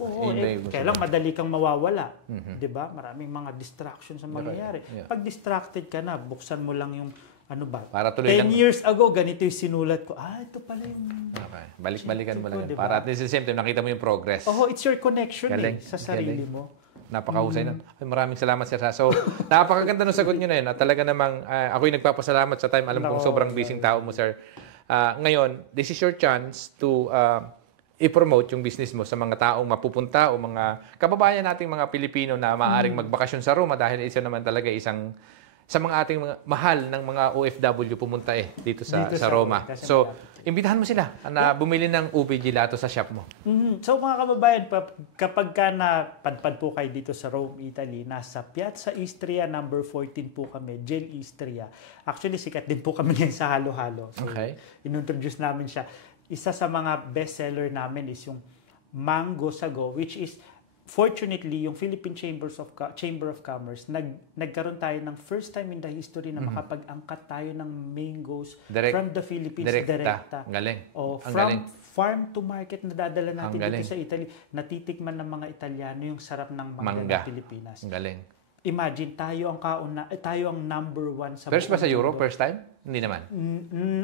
Kailangan madali kang mawawala. 'Di ba? Maraming mga distractions ang mangyayari. Pag distracted ka na, buksan mo lang yung ano ba? Para tuloy 10 years ago, ganito yung sinulat ko. Ito pala yung... Okay. Balik-balikan mo lang. Diba? Para at the same time, nakita mo yung progress. It's your connection sa sarili mo. Napakahusay nun. Maraming salamat, Sir Sa. So, napakaganda ng sagot nyo na yun. At talaga namang, ako'y nagpapasalamat sa time. Alam kong sobrang busy tao mo, Sir. Ngayon, this is your chance to i-promote yung business mo sa mga taong mapupunta o mga kababayan nating mga Pilipino na maaaring magbakasyon sa Roma dahil isa naman talaga isang sa mga ating mga mahal ng mga OFW pumunta dito sa Roma. So, imbitahan mo sila na bumili ng ube gelato sa shop mo. So mga kababayan, kapag ka napadpad po kayo dito sa Rome, Italy, nasa Piazza Istria, number 14 po kami, Gel Istria. Actually, sikat din po kami ngayon sa halo-halo. So, inintroduce namin siya. Isa sa mga bestseller namin is yung Mango Sago, which is fortunately, yung Philippine Chamber of Commerce, nagkaroon tayo ng first time in the history na makapag-angkat tayo ng mangoes from the Philippines direkta. Galing. From farm to market na dadala natin dito sa Italy. Natitikman ng mga Italiano yung sarap ng mangga ng Pilipinas. Galing. Imagine, tayo ang number one sa First ba sa Europe? First time? Hindi naman.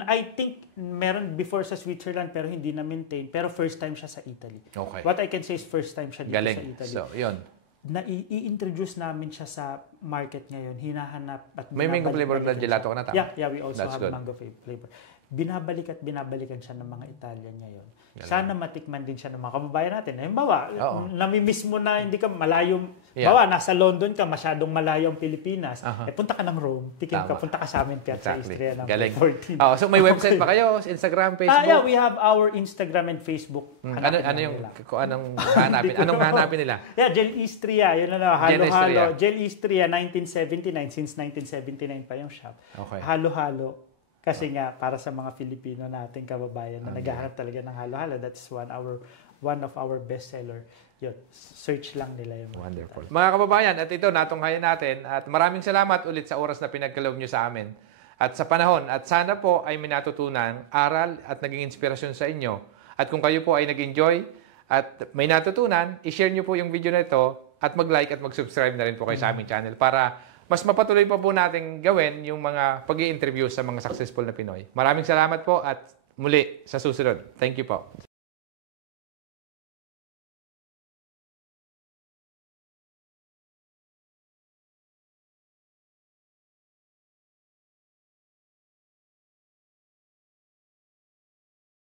I think meron before sa Switzerland pero hindi na maintain. Pero first time siya sa Italy. Okay. What I can say is first time siya dito sa Italy. So, yun. I-introduce namin siya sa market ngayon. Hinahanap at may mango flavor na gelato ka na tama? Yeah, we also have mango flavor. Binabalikan siya ng mga Italian ngayon. Sana matikman din siya ng mga kababayan natin. Halimbawa, namimiss mo na hindi ka malayo. Bawa, nasa London ka, masyadong malayo ang Pilipinas. Punta ka ng Rome, punta ka sa amin, Piazza Istria ng 14. So may website pa kayo? Instagram, Facebook? Yeah, we have our Instagram and Facebook. Anong hanapin? Anong hanapin nila? Yeah, Gel Istria. Yun na, halo-halo. Gel Istria, 1979. Since 1979 pa yung shop. Okay. Halo-halo. Kasi nga, para sa mga Filipino nating kababayan na naghahanap talaga ng halo-halo, that's one of our bestseller. Yun, search lang nila yung wonderful. Mga kababayan, at ito, natunghayan natin. At maraming salamat ulit sa oras na pinagkaloob nyo sa amin. At sa panahon, at sana po ay may natutunan, aral at naging inspirasyon sa inyo. At kung kayo po ay nag-enjoy at may natutunan, i-share nyo po yung video na ito at mag-like at mag-subscribe na rin po kayo sa aming channel para mas mapatuloy pa po natin gawin yung mga pag-i-interview sa mga successful na Pinoy. Maraming salamat po at muli sa susunod. Thank you po.